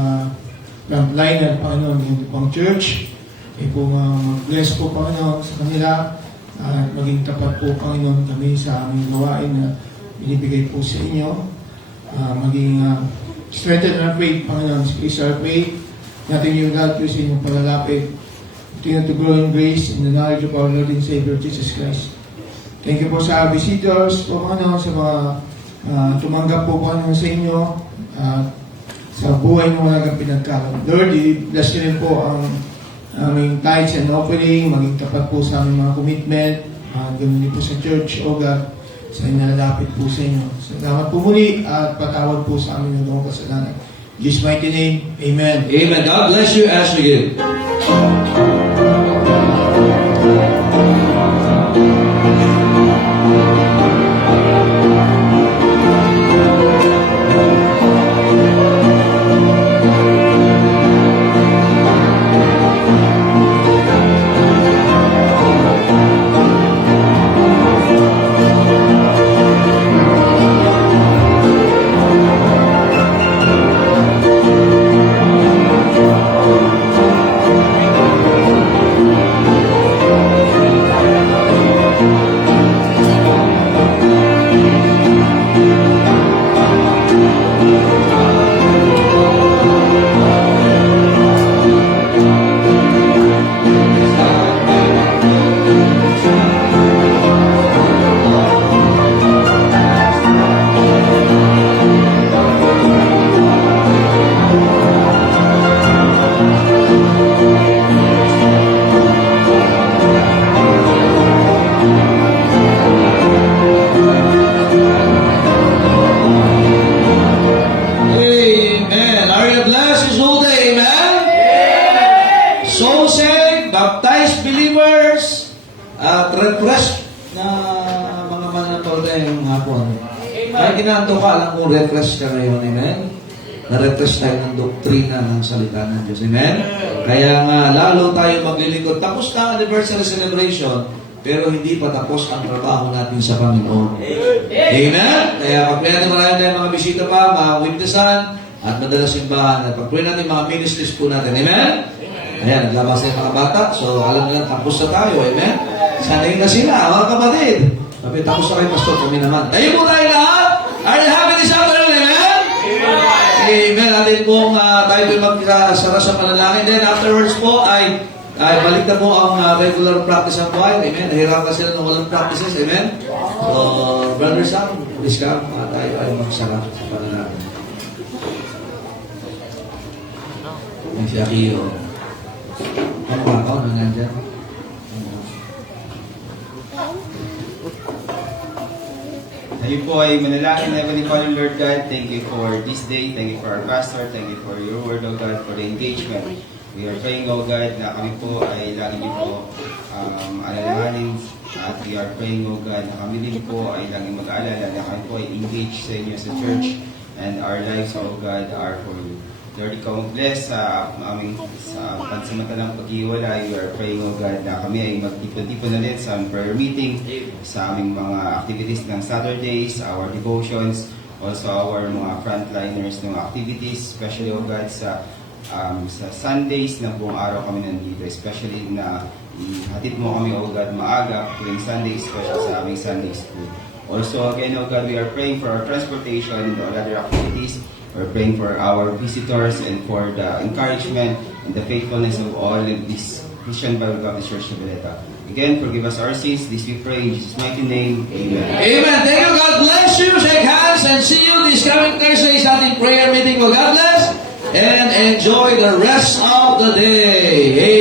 frontliner, Panginoon, yung pang church. Kayo po mag-bless po, Panginoon, sa kanila, at maging tapat po, Panginoon, kami sa aming gawain na binibigay po sa inyo. Maging strengthen our faith, Panginoon. Increase our faith. Natin yung God po sa inyong palalapit. Continue to grow in grace and the knowledge of our Lord and Savior, Jesus Christ. Thank you po sa visitors po, Panginoon, sa mga tumanggap po, Panginoon, sa inyo. Sa buhay ng walang pinagkaroon. Lord, i-bless nyo rin po ang aming tithes and offering, maging tapat po sa aming mga commitment, ganoon din po sa church, o God, sa nalalapit po sa inyo. Salamat po muli at patawad po sa aming nagawang kasalanan. In Jesus' mighty name, Amen. Amen. God bless you as we give. refresh na mga mananampalataya ngayong hapon. Amen. Kahit ginanto ka, alam mo, refresh ka ngayon. Amen? Na-refresh tayo ng doktrina ng salita ng Diyos. Amen? Kaya nga, lalo tayo maglilingkod. Tapos na ang anniversary celebration, pero hindi pa tapos ang trabaho natin sa Panginoon. Amen? Kaya pag-pray natin marami tayong mga bisita pa, mga witnessan, at madalas simbahan. At pag-pray natin mga ministries po natin. Amen? Ayan, naglabas na yung mga bata. So, alam nila, tapos na tayo. Amen? Sanay na sila, mga kapatid. Sabi, tapos na kayo, pastor, kami naman. Tayo po tayo lahat. Are you happy this afternoon? Amen? Amen. Atin pong tayo po magsara sa panalangin. Then afterwards po ay balik na po ang regular practice ng buhay. Amen. Nahirapan sila ng walang practices. Amen. So, Brother Sam, please come. Tayo ay magsara sa panalangin. Ang siya kiyo. Ano ba ako? Ano nandyan? Tayo po ay manalangin, Heavenly Father, Lord God, thank you for this day, thank you for our pastor, thank you for your word, O God, for the engagement. We are praying, O God, na kami po ay lagi niyo po alalahanin at we are praying, O God, na kami din po ay lagi mag-aalala na kami po ay engaged sa inyo sa church and our lives, O God, are for you. Lord, ikaw mag-bless sa aming sa pansamantalang paghiwalay. We are praying, O God, na kami ay magtipon-tipon ulit sa prayer meeting, sa aming mga activities ng Saturdays, our devotions, also our mga frontliners ng activities, especially, O God, sa Sundays na buong araw kami nandito, especially na ihatid mo kami, O God, maaga tuwing Sundays, especially sa aming Sunday school. Also, again, O God, we are praying for our transportation and all other activities. We're praying for our visitors and for the encouragement and the faithfulness of all of this Christian Bible Baptist Church of Baleta. Again, forgive us our sins. This we pray in Jesus' mighty name. Amen. Amen. Thank you. God bless you. Shake hands and see you this coming Thursday sa ating prayer meeting. God bless and enjoy the rest of the day. Amen.